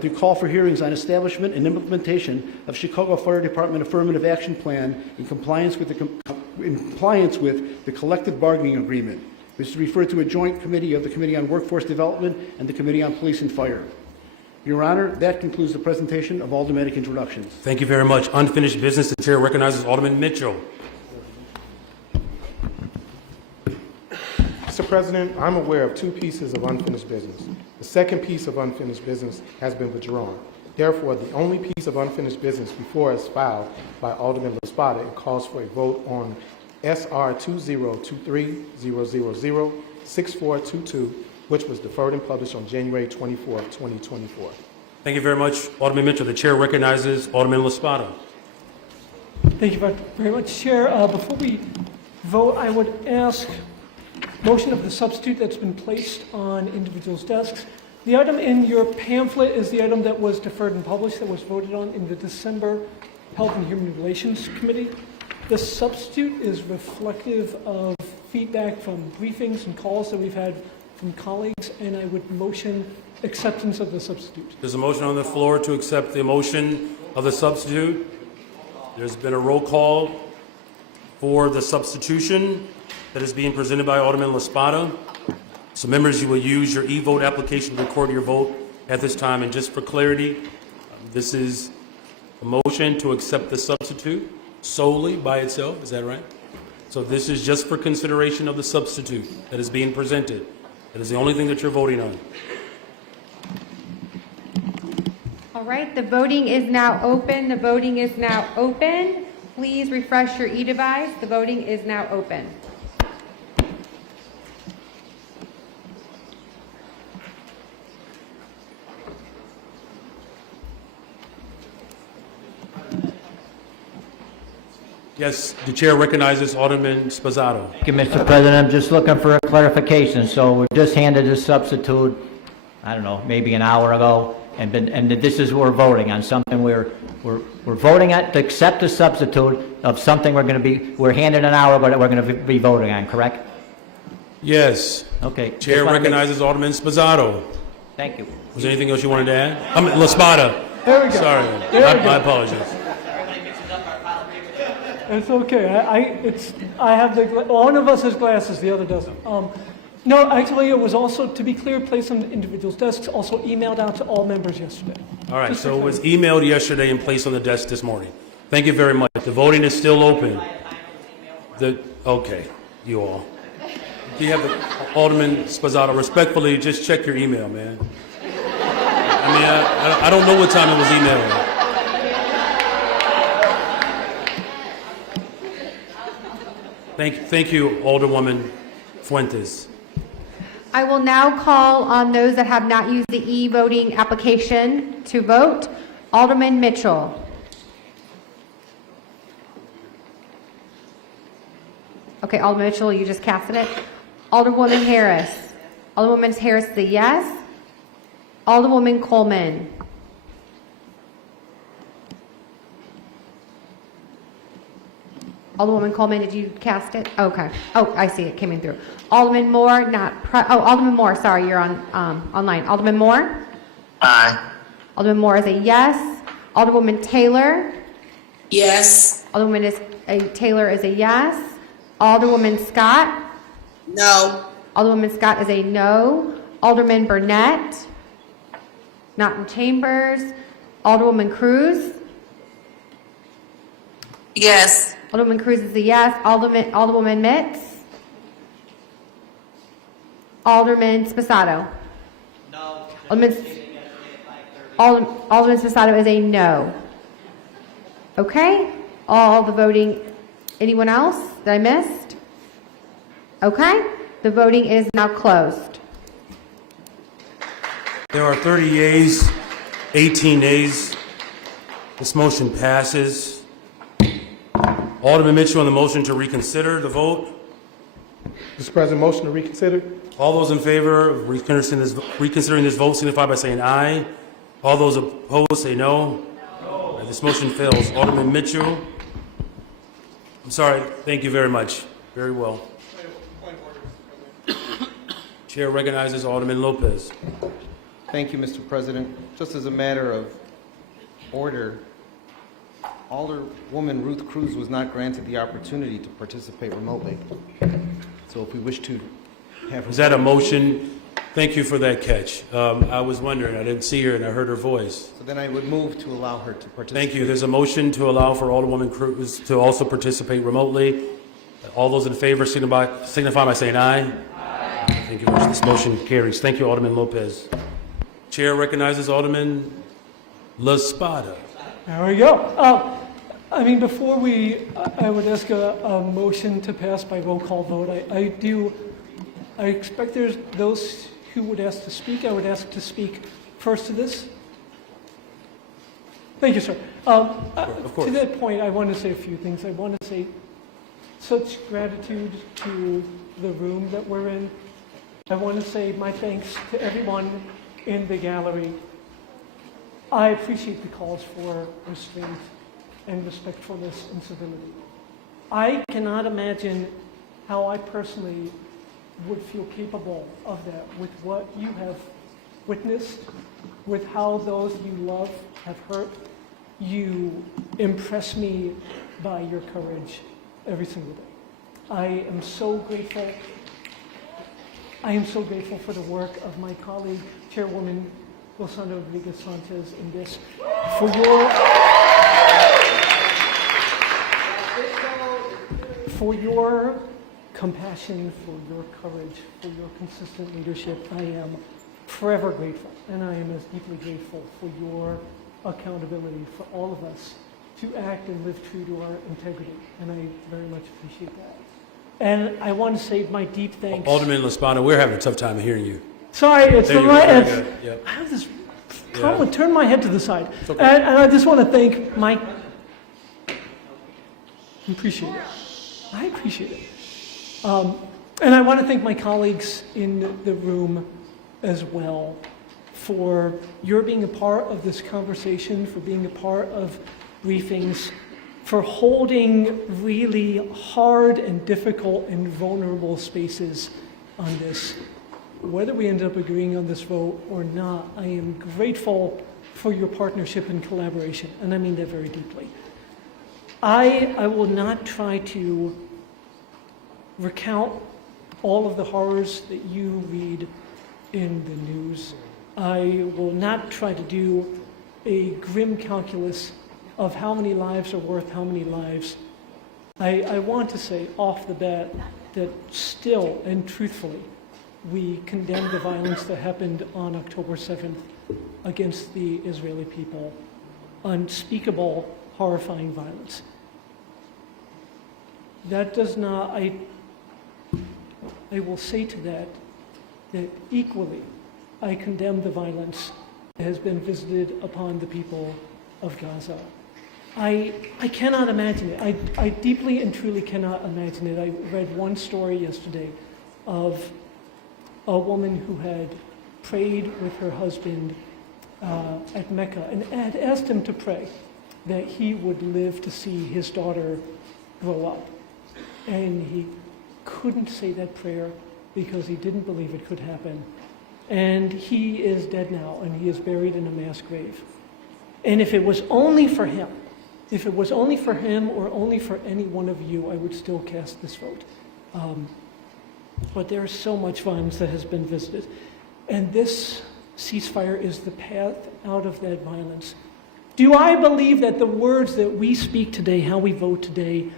to call for hearings on establishment and implementation of Chicago Fire Department Affirmative Action Plan in compliance with the collective bargaining agreement, which is referred to a joint committee of the Committee on Workforce Development and the Committee on Police and Fire. Your Honor, that concludes the presentation of aldermanic introductions. Thank you very much. Unfinished business. The chair recognizes Alderman Mitchell. Mr. President, I'm aware of two pieces of unfinished business. The second piece of unfinished business has been withdrawn. Therefore, the only piece of unfinished business before us filed by Alderman LaSpada and calls for a vote on SR 2023-000-6422, which was deferred and published on January 24, 2024. Thank you very much, Alderman Mitchell. The chair recognizes Alderman LaSpada. Thank you very much, Chair. Before we vote, I would ask motion of the substitute that's been placed on individuals' desks. The item in your pamphlet is the item that was deferred and published, that was voted on in the December Health and Human Relations Committee. The substitute is reflective of feedback from briefings and calls that we've had from colleagues, and I would motion acceptance of the substitute. There's a motion on the floor to accept the motion of the substitute. There's been a roll call for the substitution that is being presented by Alderman LaSpada. So members, you will use your e-vote application to record your vote at this time. And just for clarity, this is a motion to accept the substitute solely by itself. Is that right? So this is just for consideration of the substitute that is being presented. That is the only thing that you're voting on. All right, the voting is now open. The voting is now open. Please refresh your e-device. The voting is now open. Yes, the chair recognizes Alderman Sposato. Thank you, Mr. President. I'm just looking for a clarification. So we just handed a substitute, I don't know, maybe an hour ago, and this is what we're voting on, something we're We're voting to accept the substitute of something we're handed an hour, but we're going to be voting on, correct? Yes. Okay. Chair recognizes Alderman Spazzato. Thank you. Was there anything else you wanted to add? La Spada. There we go. Sorry. My apologies. It's okay. I have one of us has glasses, the other doesn't. No, actually, it was also, to be clear, placed on individuals' desks, also emailed out to all members yesterday. All right, so it was emailed yesterday and placed on the desk this morning. Thank you very much. The voting is still open. Okay, you all. Do you have the Alderman Spazzato? Respectfully, just check your email, man. I mean, I don't know what time it was emailed. Thank you, Alderwoman Fuentes. I will now call on those that have not used the e-voting application to vote. Alderman Mitchell. Okay, Alderman Mitchell, you just casted it. Alderwoman Harris. Alderwoman Harris is a yes. Alderwoman Coleman. Alderwoman Coleman, did you cast it? Okay. Oh, I see it coming through. Alderman Moore, Alderman Moore, sorry, you're on online. Alderman Moore? Aye. Alderman Moore is a yes. Alderwoman Taylor? Yes. Alderwoman Taylor is a yes. Alderwoman Scott? No. Alderwoman Scott is a no. Alderman Burnett? Not in chambers. Alderwoman Cruz? Yes. Alderwoman Cruz is a yes. Alderwoman Mitz? Alderman Spazzato? No. Alderman Spazzato is a no. Okay. All the voting. Anyone else that I missed? Okay. The voting is now closed. There are 30 yeas, 18 nays. This motion passes. Alderman Mitchell on the motion to reconsider the vote. Mr. President, motion to reconsider. All those in favor of reconsidering this vote signify by saying aye. All those opposed say no. No. This motion fails. Alderman Mitchell. I'm sorry. Thank you very much. Very well. Chair recognizes Alderman Lopez. Thank you, Mr. President. Just as a matter of order, Alderwoman Ruth Cruz was not granted the opportunity to participate remotely. So if we wish to have her... Is that a motion? Thank you for that catch. I was wondering. I didn't see her and I heard her voice. So then I would move to allow her to participate. Thank you. There's a motion to allow for Alderwoman Cruz to also participate remotely. All those in favor signify by saying aye. Aye. Thank you very much. This motion carries. Thank you, Alderman Lopez. Chair recognizes Alderman La Spada. There we go. I mean, before I would ask a motion to pass by roll call vote. I expect there's those who would ask to speak. I would ask to speak first to this. Thank you, sir. Of course. To that point, I want to say a few things. I want to say such gratitude to the room that we're in. I want to say my thanks to everyone in the gallery. I appreciate the calls for restraint and respectfulness and civility. I cannot imagine how I personally would feel capable of that with what you have witnessed, with how those you love have hurt. You impress me by your courage every single day. I am so grateful. I am so grateful for the work of my colleague, Chairwoman Rosana Rodriguez-Sanchez in this, for your compassion, for your courage, for your consistent leadership. I am forever grateful, and I am as deeply grateful for your accountability for all of us to act and live true to our integrity, and I very much appreciate that. And I want to say my deep thanks. Alderman La Spada, we're having a tough time hearing you. Sorry, it's there the right. Yep. I have this problem. Turn my head to the side, okay. And I just want to thank Mike. Appreciate it. I appreciate it. And I want to thank my colleagues in the room as well for your being a part of this conversation, for being a part of briefings, for holding really hard and difficult and vulnerable spaces on this. Whether we end up agreeing on this vote or not, I am grateful for your partnership and collaboration, and I mean that very deeply. I will not try to recount all of the horrors that you read in the news. I will not try to do a grim calculus of how many lives are worth how many lives. I want to say off the bat that still and truthfully, we condemn the violence that happened on October 7th against the Israeli people. Unspeakable, horrifying violence. That does not, I will say to that equally, I condemn the violence that has been visited upon the people of Gaza. I cannot imagine it. I deeply and truly cannot imagine it. I read one story yesterday of a woman who had prayed with her husband at Mecca and had asked him to pray that he would live to see his daughter grow up. And he couldn't say that prayer because he didn't believe it could happen. And he is dead now, and he is buried in a mass grave. And if it was only for him, or only for any one of you, I would still cast this vote. But there's so much violence that has been visited. And this ceasefire is the path out of that violence. Do I believe that the words that we speak today, how we vote today,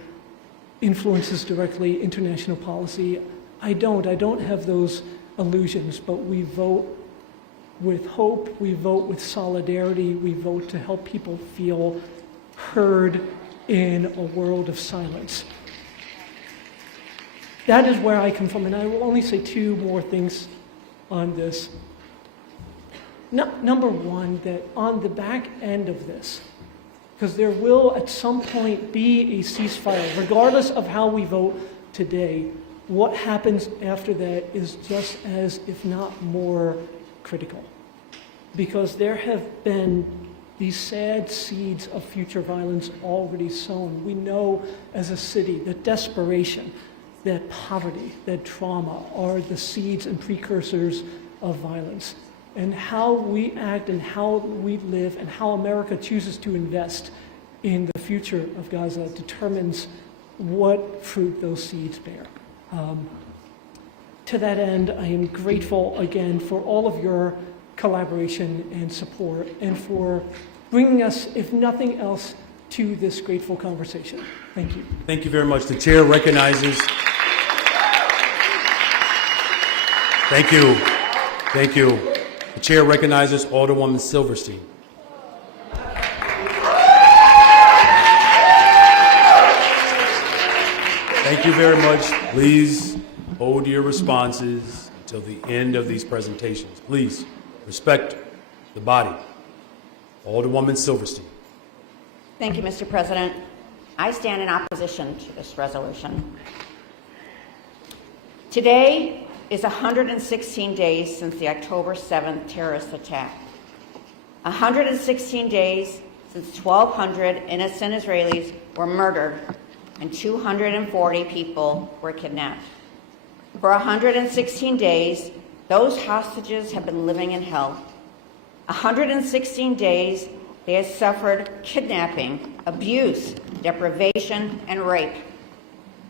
influences directly international policy? I don't have those illusions, but we vote with hope, we vote with solidarity, we vote to help people feel heard in a world of silence. That is where I come from, and I will only say two more things on this. Number one, that on the back end of this, because there will at some point be a ceasefire, regardless of how we vote today, what happens after that is just as, if not more, critical. Because there have been these sad seeds of future violence already sown. We know as a city that desperation, that poverty, that trauma are the seeds and precursors of violence. And how we act and how we live and how America chooses to invest in the future of Gaza determines what fruit those seeds bear. To that end, I am grateful again for all of your collaboration and support and for bringing us, if nothing else, to this grateful conversation. Thank you. Thank you very much. The chair recognizes. Thank you. Thank you. The chair recognizes Alderwoman Silverstein. Thank you very much. Please hold your responses until the end of these presentations. Please respect the body. Alderwoman Silverstein. Thank you, Mr. President. I stand in opposition to this resolution. Today is 116 days since the October 7th terrorist attack. 116 days since 1,200 innocent Israelis were murdered and 240 people were kidnapped. For 116 days, those hostages have been living in hell. 116 days, they have suffered kidnapping, abuse, deprivation, and rape.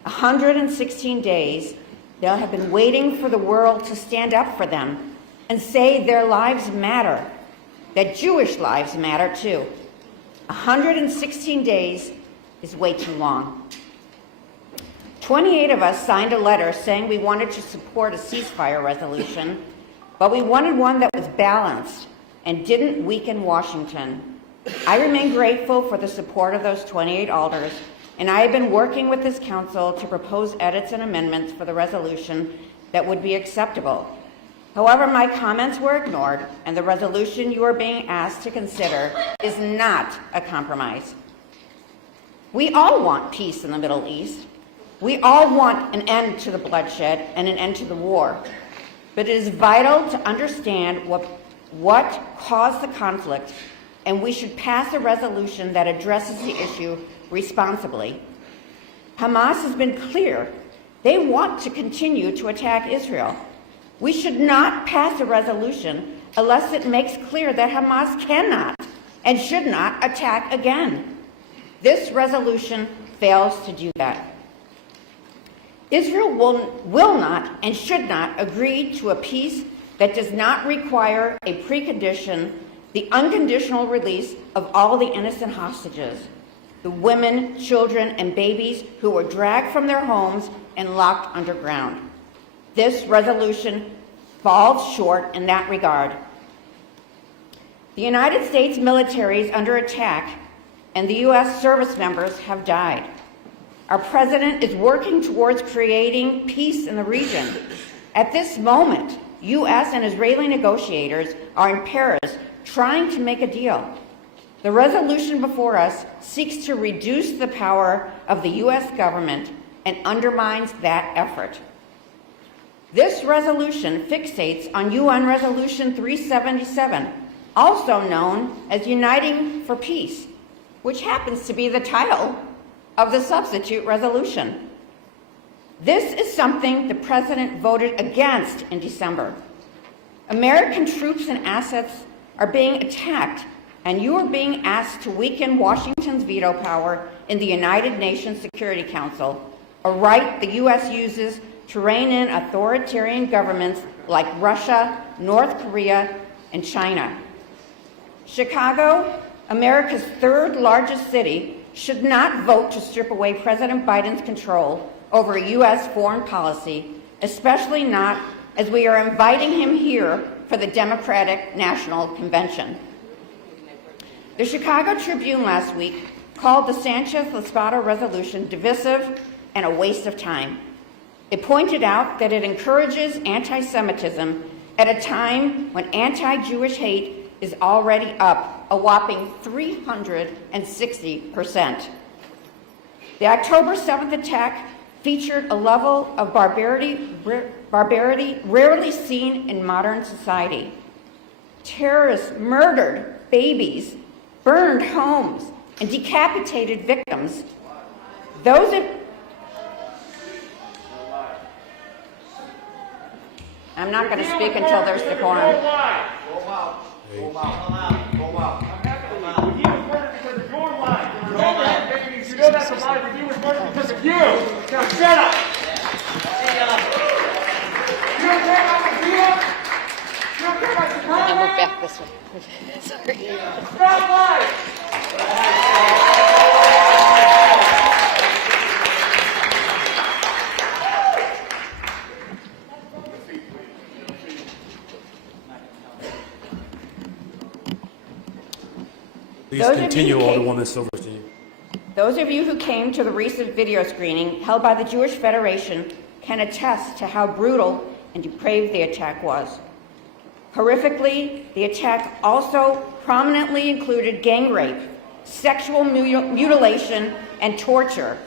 116 days, they'll have been waiting for the world to stand up for them and say their lives matter, that Jewish lives matter too. 116 days is way too long. 28 of us signed a letter saying we wanted to support a ceasefire resolution, but we wanted one that was balanced and didn't weaken Washington. I remain grateful for the support of those 28 alders, and I have been working with this council to propose edits and amendments for the resolution that would be acceptable. However, my comments were ignored, and the resolution you are being asked to consider is not a compromise. We all want peace in the Middle East. We all want an end to the bloodshed and an end to the war. But it is vital to understand what what caused the conflict, and we should pass a resolution that addresses the issue responsibly. Hamas has been clear. They want to continue to attack Israel. We should not pass a resolution unless it makes clear that Hamas cannot and should not attack again. This resolution fails to do that. Israel will not and should not agree to a peace that does not require a precondition, the unconditional release of all the innocent hostages, the women, children, and babies who were dragged from their homes and locked underground. This resolution falls short in that regard. The United States military is under attack, and the U.S. service members have died. Our president is working towards creating peace in the region. At this moment, U.S. and Israeli negotiators are in Paris trying to make a deal. The resolution before us seeks to reduce the power of the U.S. government and undermines that effort. This resolution fixates on UN Resolution 377, also known as Uniting for Peace, which happens to be the title of the substitute resolution. This is something the President voted against in December. American troops and assets are being attacked, and you are being asked to weaken Washington's veto power in the United Nations Security Council, a right the U.S. uses to rein in authoritarian governments like Russia, North Korea, and China. Chicago, America's third largest city, should not vote to strip away President Biden's control over U.S. foreign policy, especially not as we are inviting him here for the Democratic National Convention. The Chicago Tribune last week called the Sanchez-Laspada resolution divisive and a waste of time. It pointed out that it encourages anti-Semitism at a time when anti-Jewish hate is already up a whopping 360%. The October 7th attack featured a level of barbarity rarely seen in modern society. Terrorists murdered babies, burned homes, and decapitated victims. I'm not going to speak until there's decorum. You know that's a lie, but he was murdered because of you. Now shut up. You don't care about the deal? You don't care about the deal? I'm going to move back this way. Sorry. Stop lying. Please continue, Alderwoman Silverstein. Those of you who came to the recent video screening held by the Jewish Federation can attest to how brutal and depraved the attack was. Horrifically, the attack also prominently included gang rape, sexual mutilation, and torture.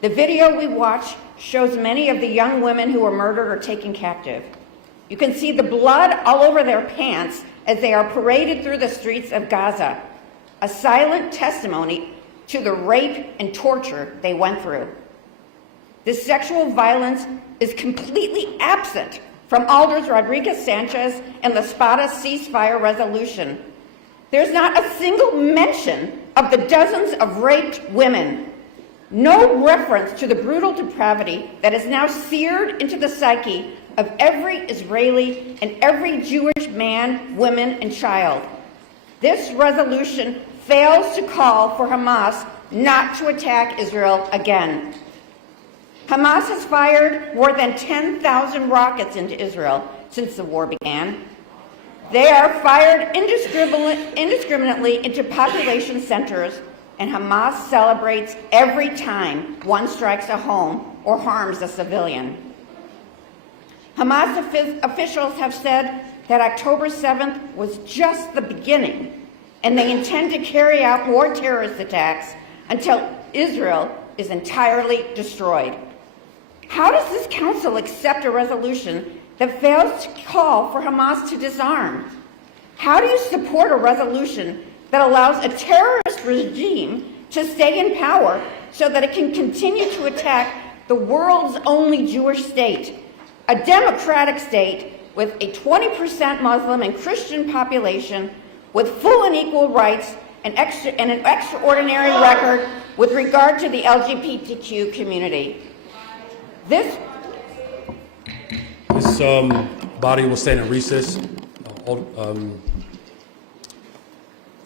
The video we watched shows many of the young women who were murdered or taken captive. You can see the blood all over their pants as they are paraded through the streets of Gaza, a silent testimony to the rape and torture they went through. This sexual violence is completely absent from Alders Rodriguez Sanchez and Laspada's ceasefire resolution. There's not a single mention of the dozens of raped women. No reference to the brutal depravity that is now seared into the psyche of every Israeli and every Jewish man, woman, and child. This resolution fails to call for Hamas not to attack Israel again. Hamas has fired more than 10,000 rockets into Israel since the war began. They are fired indiscriminately into population centers, and Hamas celebrates every time one strikes a home or harms a civilian. Hamas officials have said that October 7th was just the beginning, and they intend to carry out more terrorist attacks until Israel is entirely destroyed. How does this council accept a resolution that fails to call for Hamas to disarm? How do you support a resolution that allows a terrorist regime to stay in power so that it can continue to attack the world's only Jewish state, a democratic state with a 20% Muslim and Christian population, with full and equal rights and an extraordinary record with regard to the LGBTQ community? This body will stand in recess.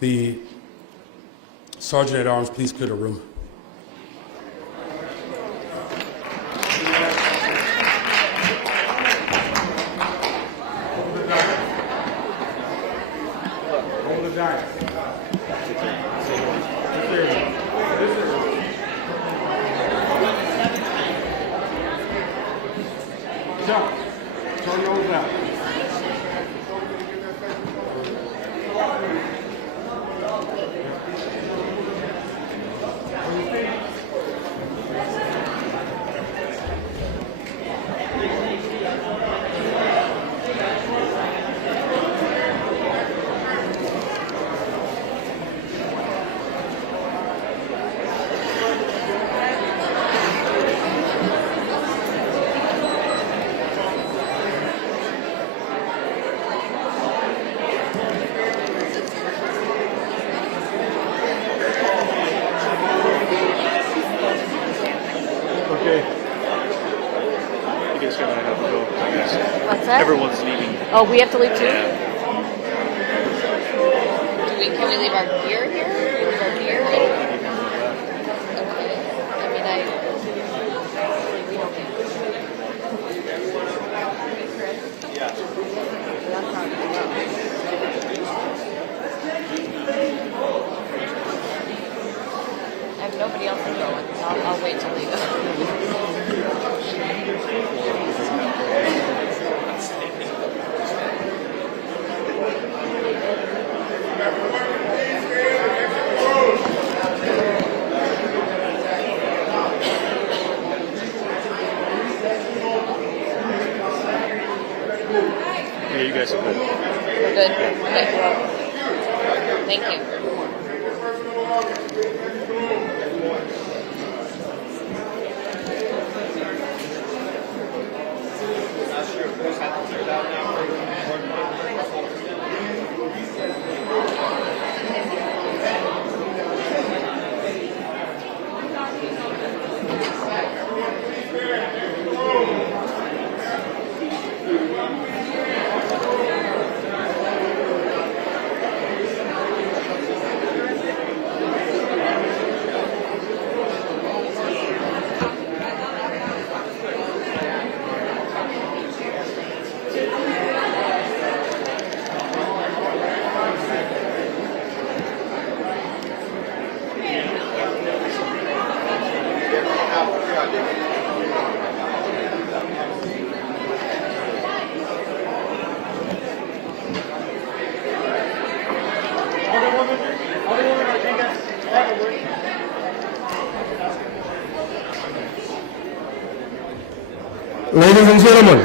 The Sergeant at Arms, please clear the room. Hold the dice. Jump. Turn those out. What's that? Everyone's leaving. Oh, we have to leave too? Yeah. Can we leave our gear here? Can we leave our gear? Okay. I mean, we don't need I have nobody else to go with. I'll wait till they go. Yeah, you guys are good. We're good? Okay. Thank you. Ladies and gentlemen,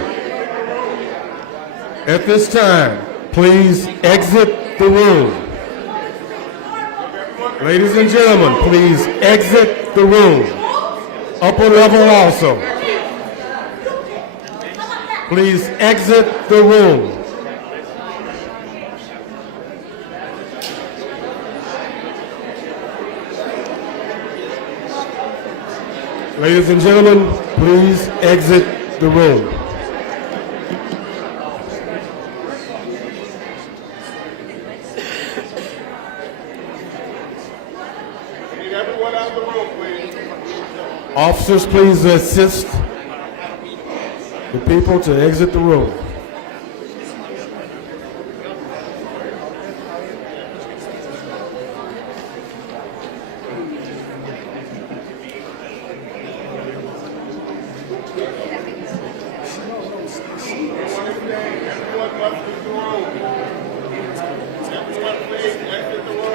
at this time, please exit the room. Ladies and gentlemen, please exit the room. Upper level also. Please exit the room. Ladies and gentlemen, please exit the room. Need everyone out of the room, please. Officers, please assist the people to exit the room. Everyone must leave the room. Everyone, please exit the room.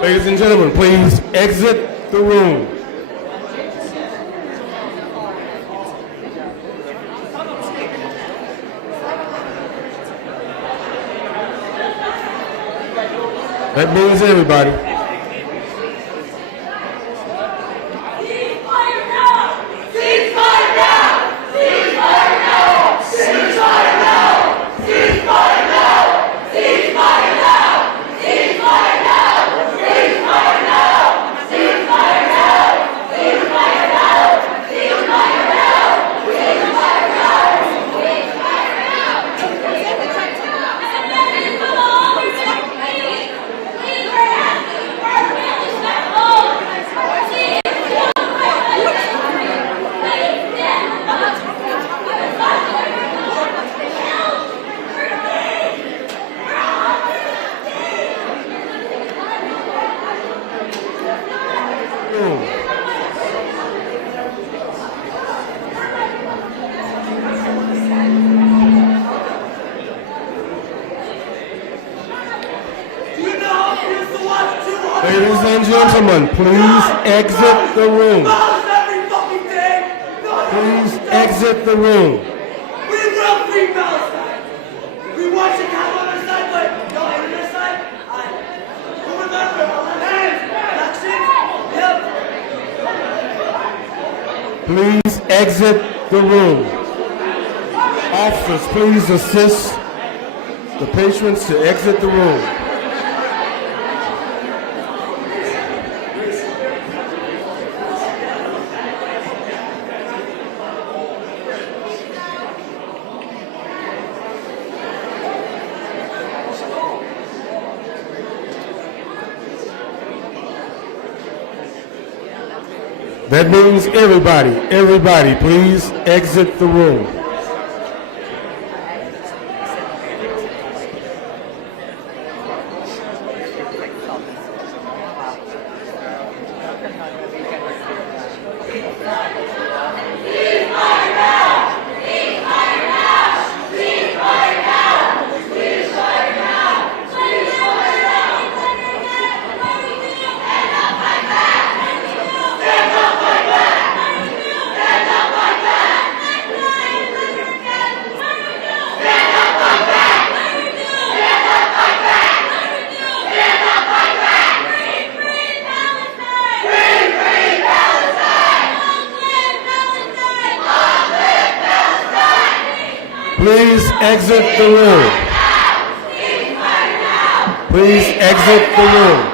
Ladies and gentlemen, please exit the room. That means everybody. Ladies and gentlemen, please exit the room. Please exit the room. We will free Palestine. We want Chicago on our side, but no, on this side, who remember election? Yep. Please exit the room. Officers, please assist the patrons to exit the room. That means everybody, please exit the room. Please exit the room. Please exit the room.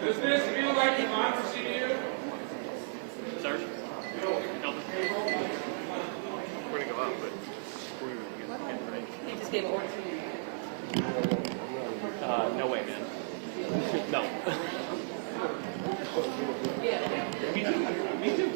Does this feel like democracy to you? Sir? We're gonna go out, but we're gonna get right. He just gave orders. No way, man. No. Me too. Me too.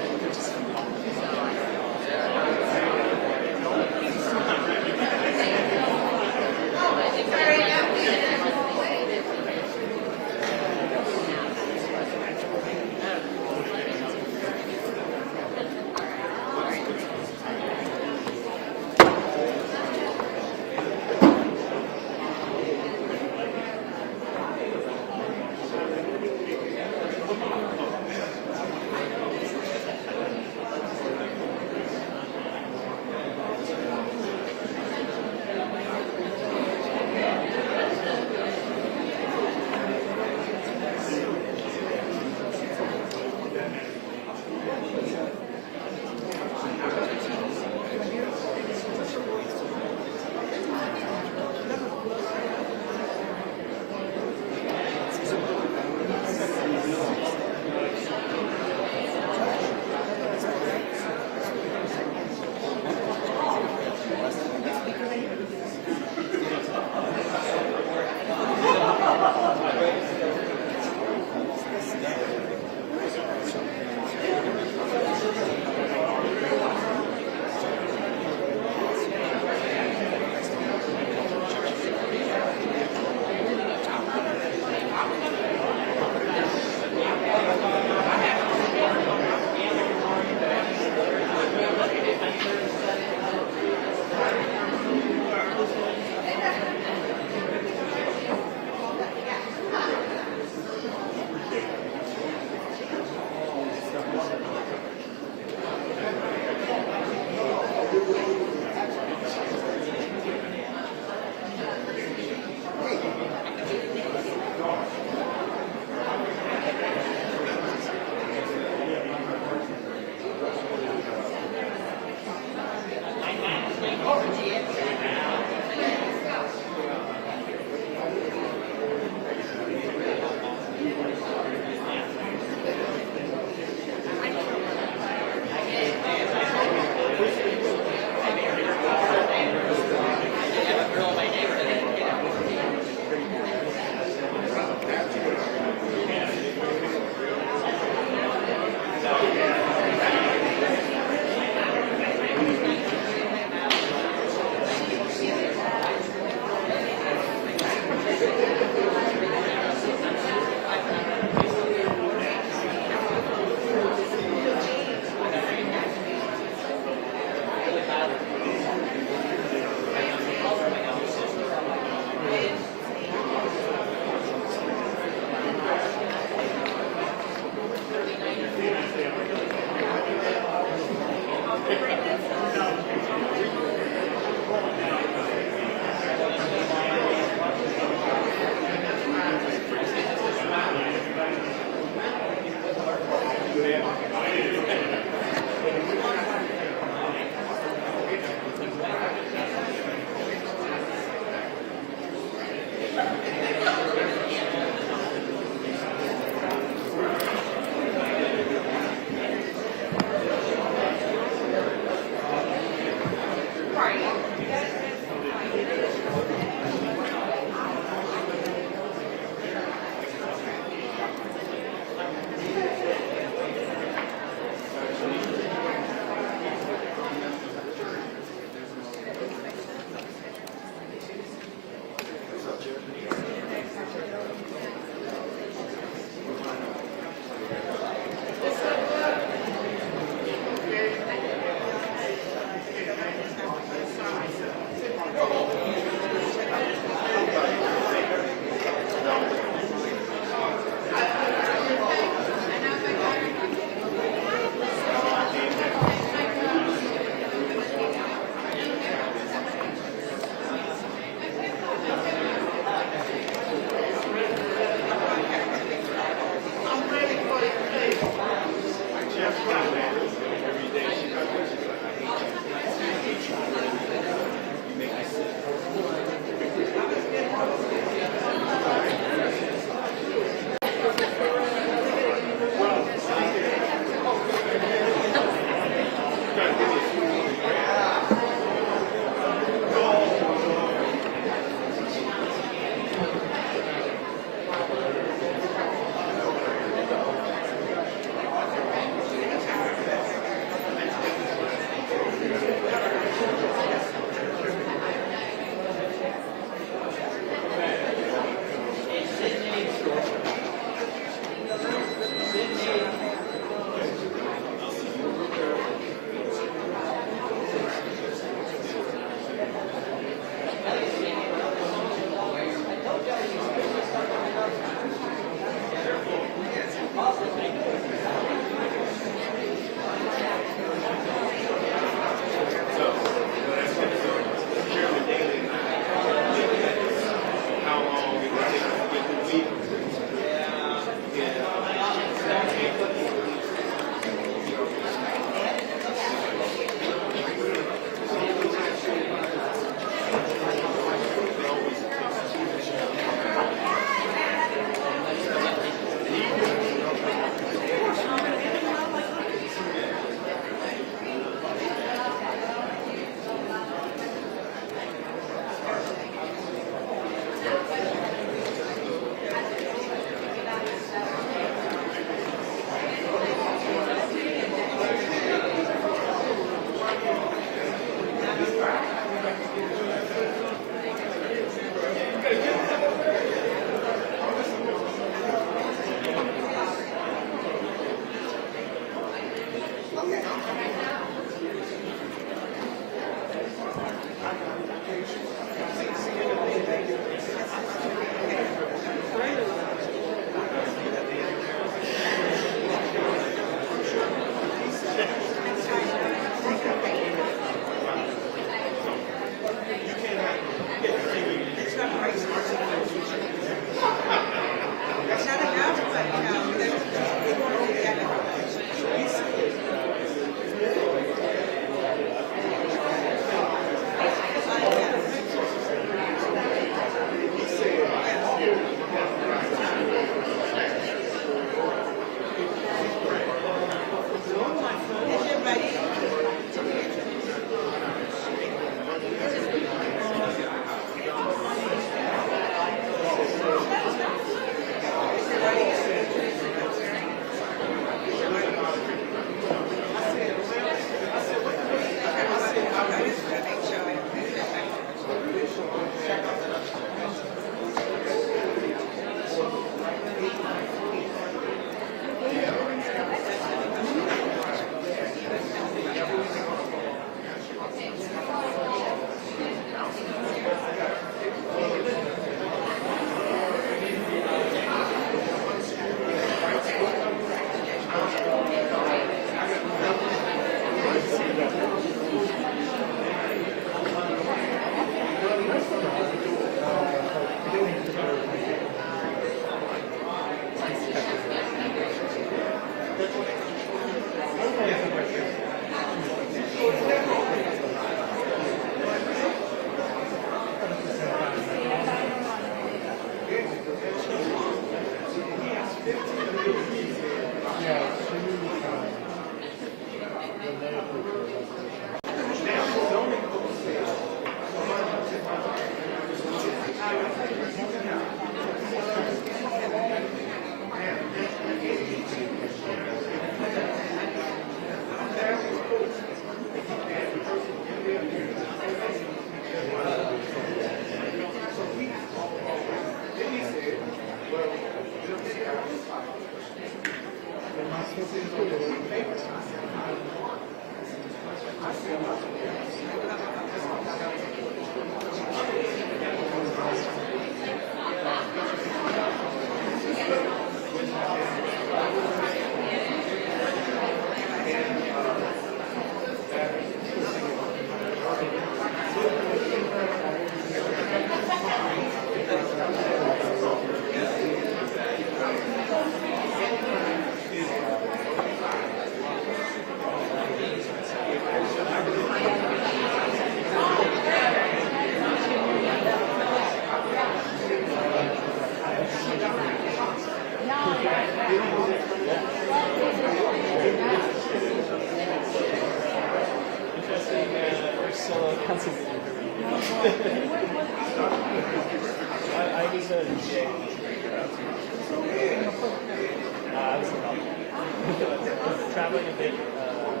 Traveling a bit more,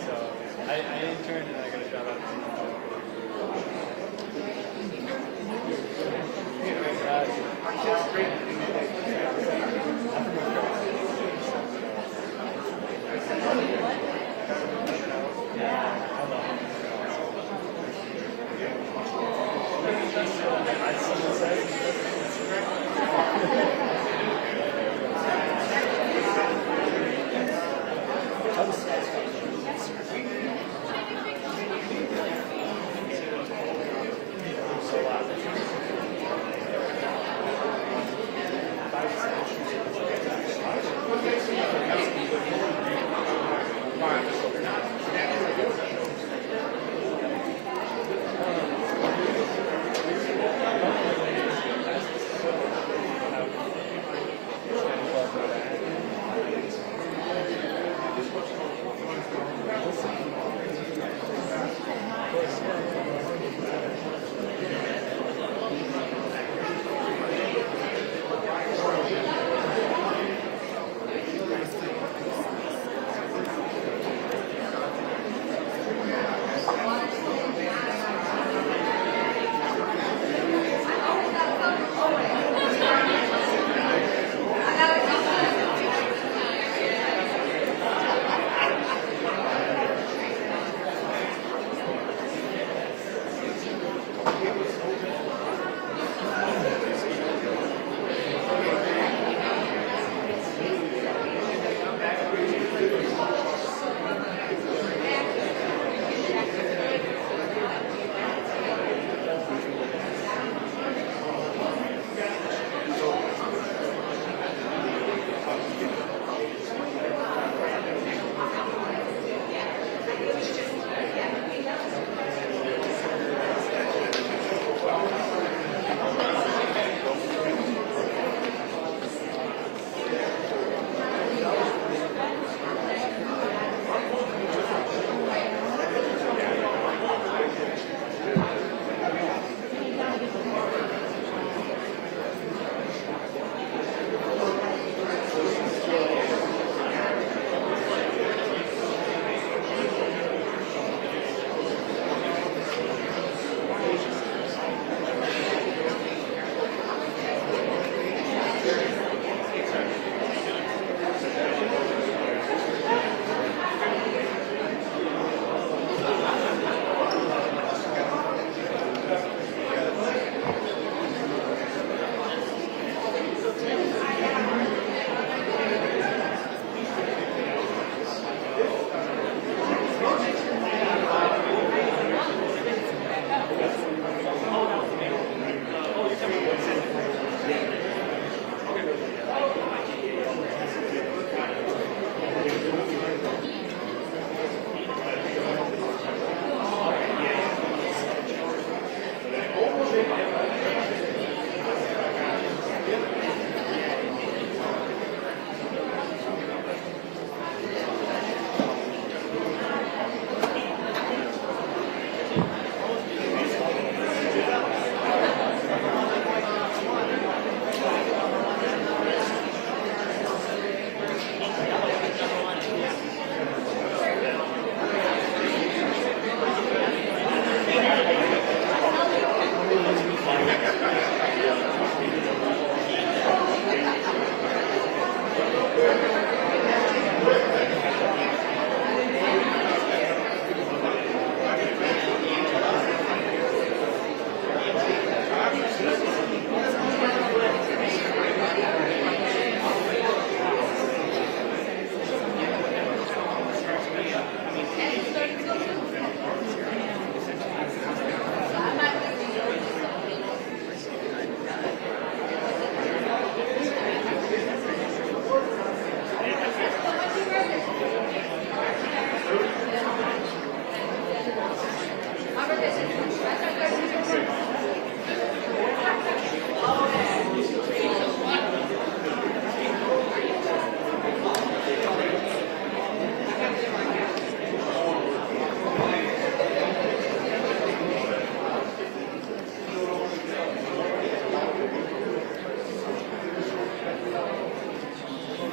so I interned and I got a job out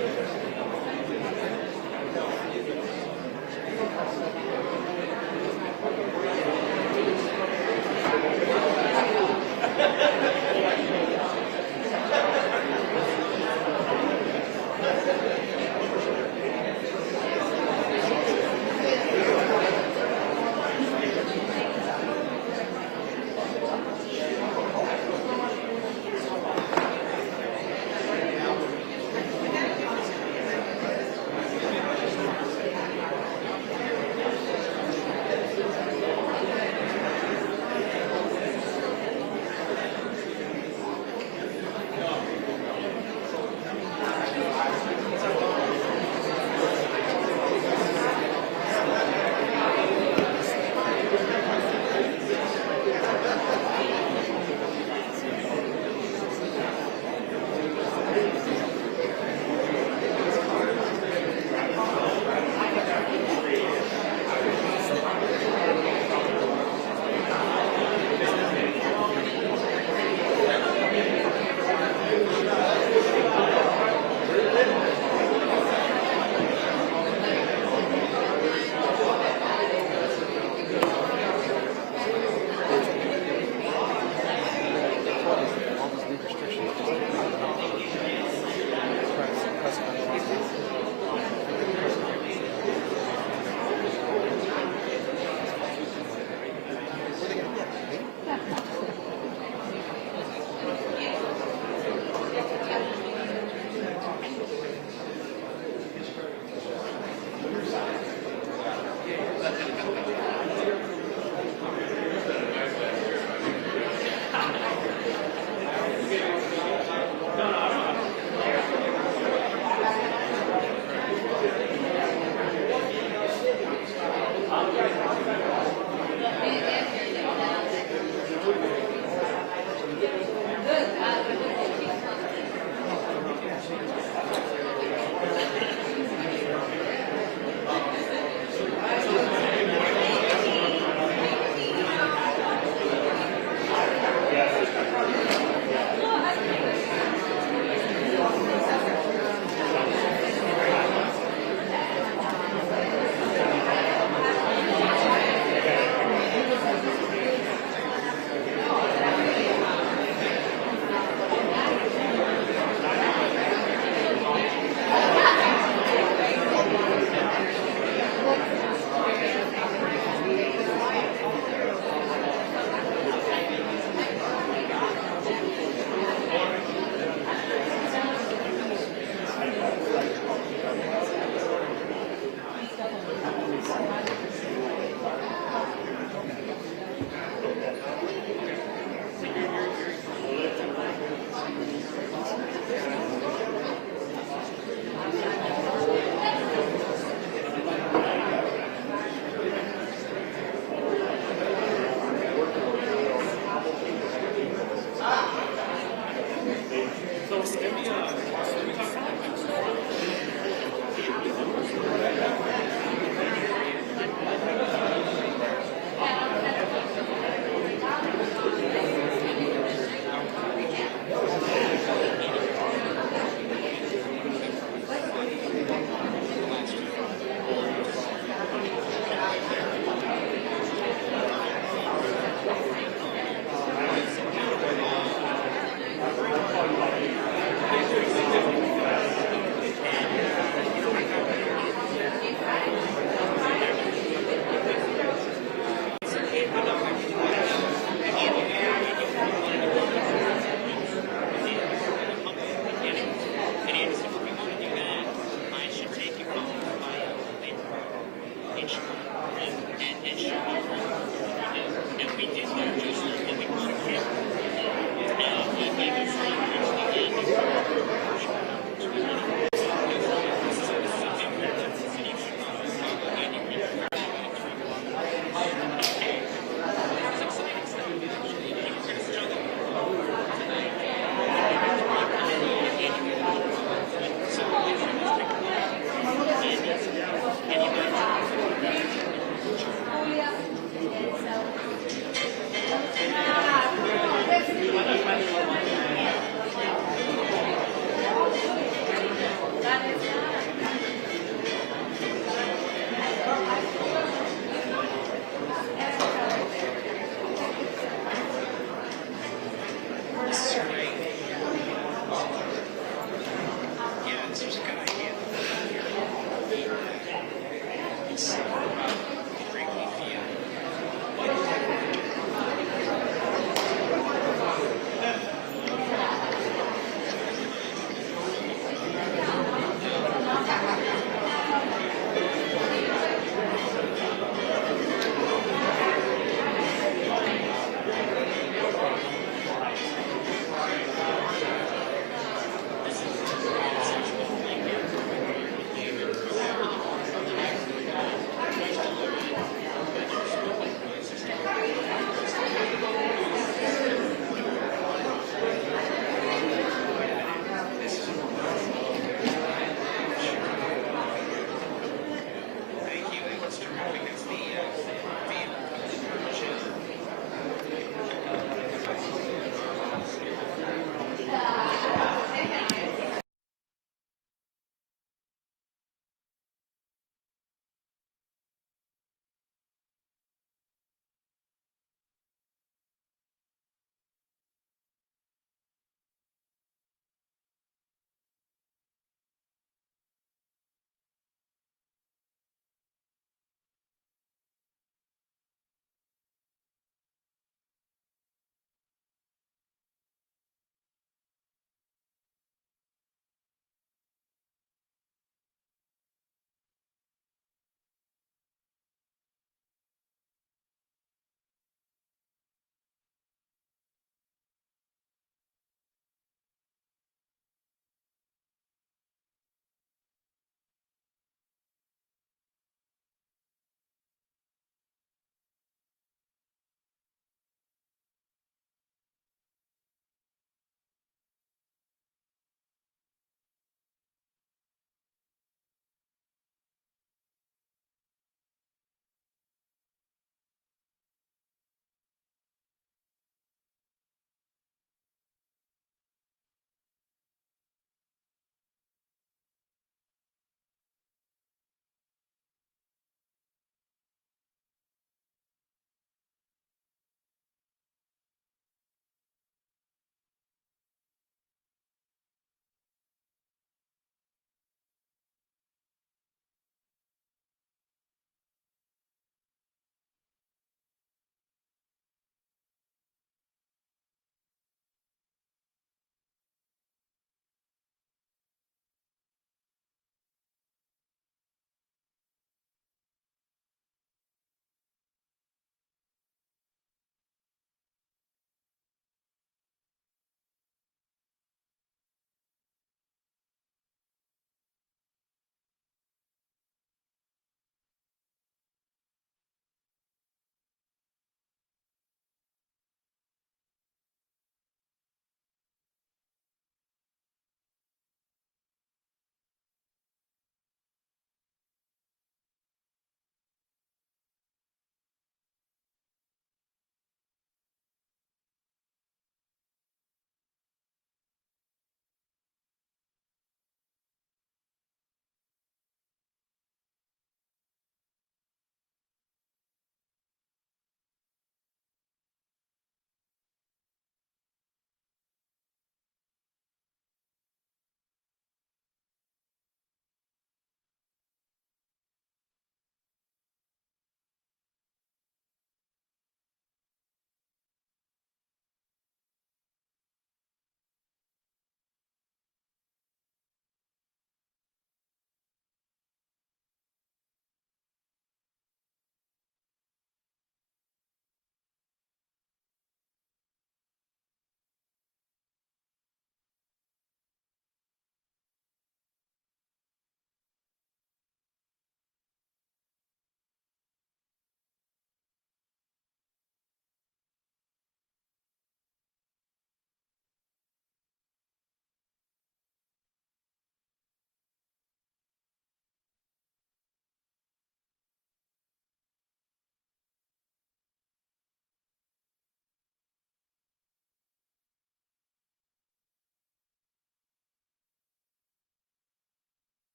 Thank you.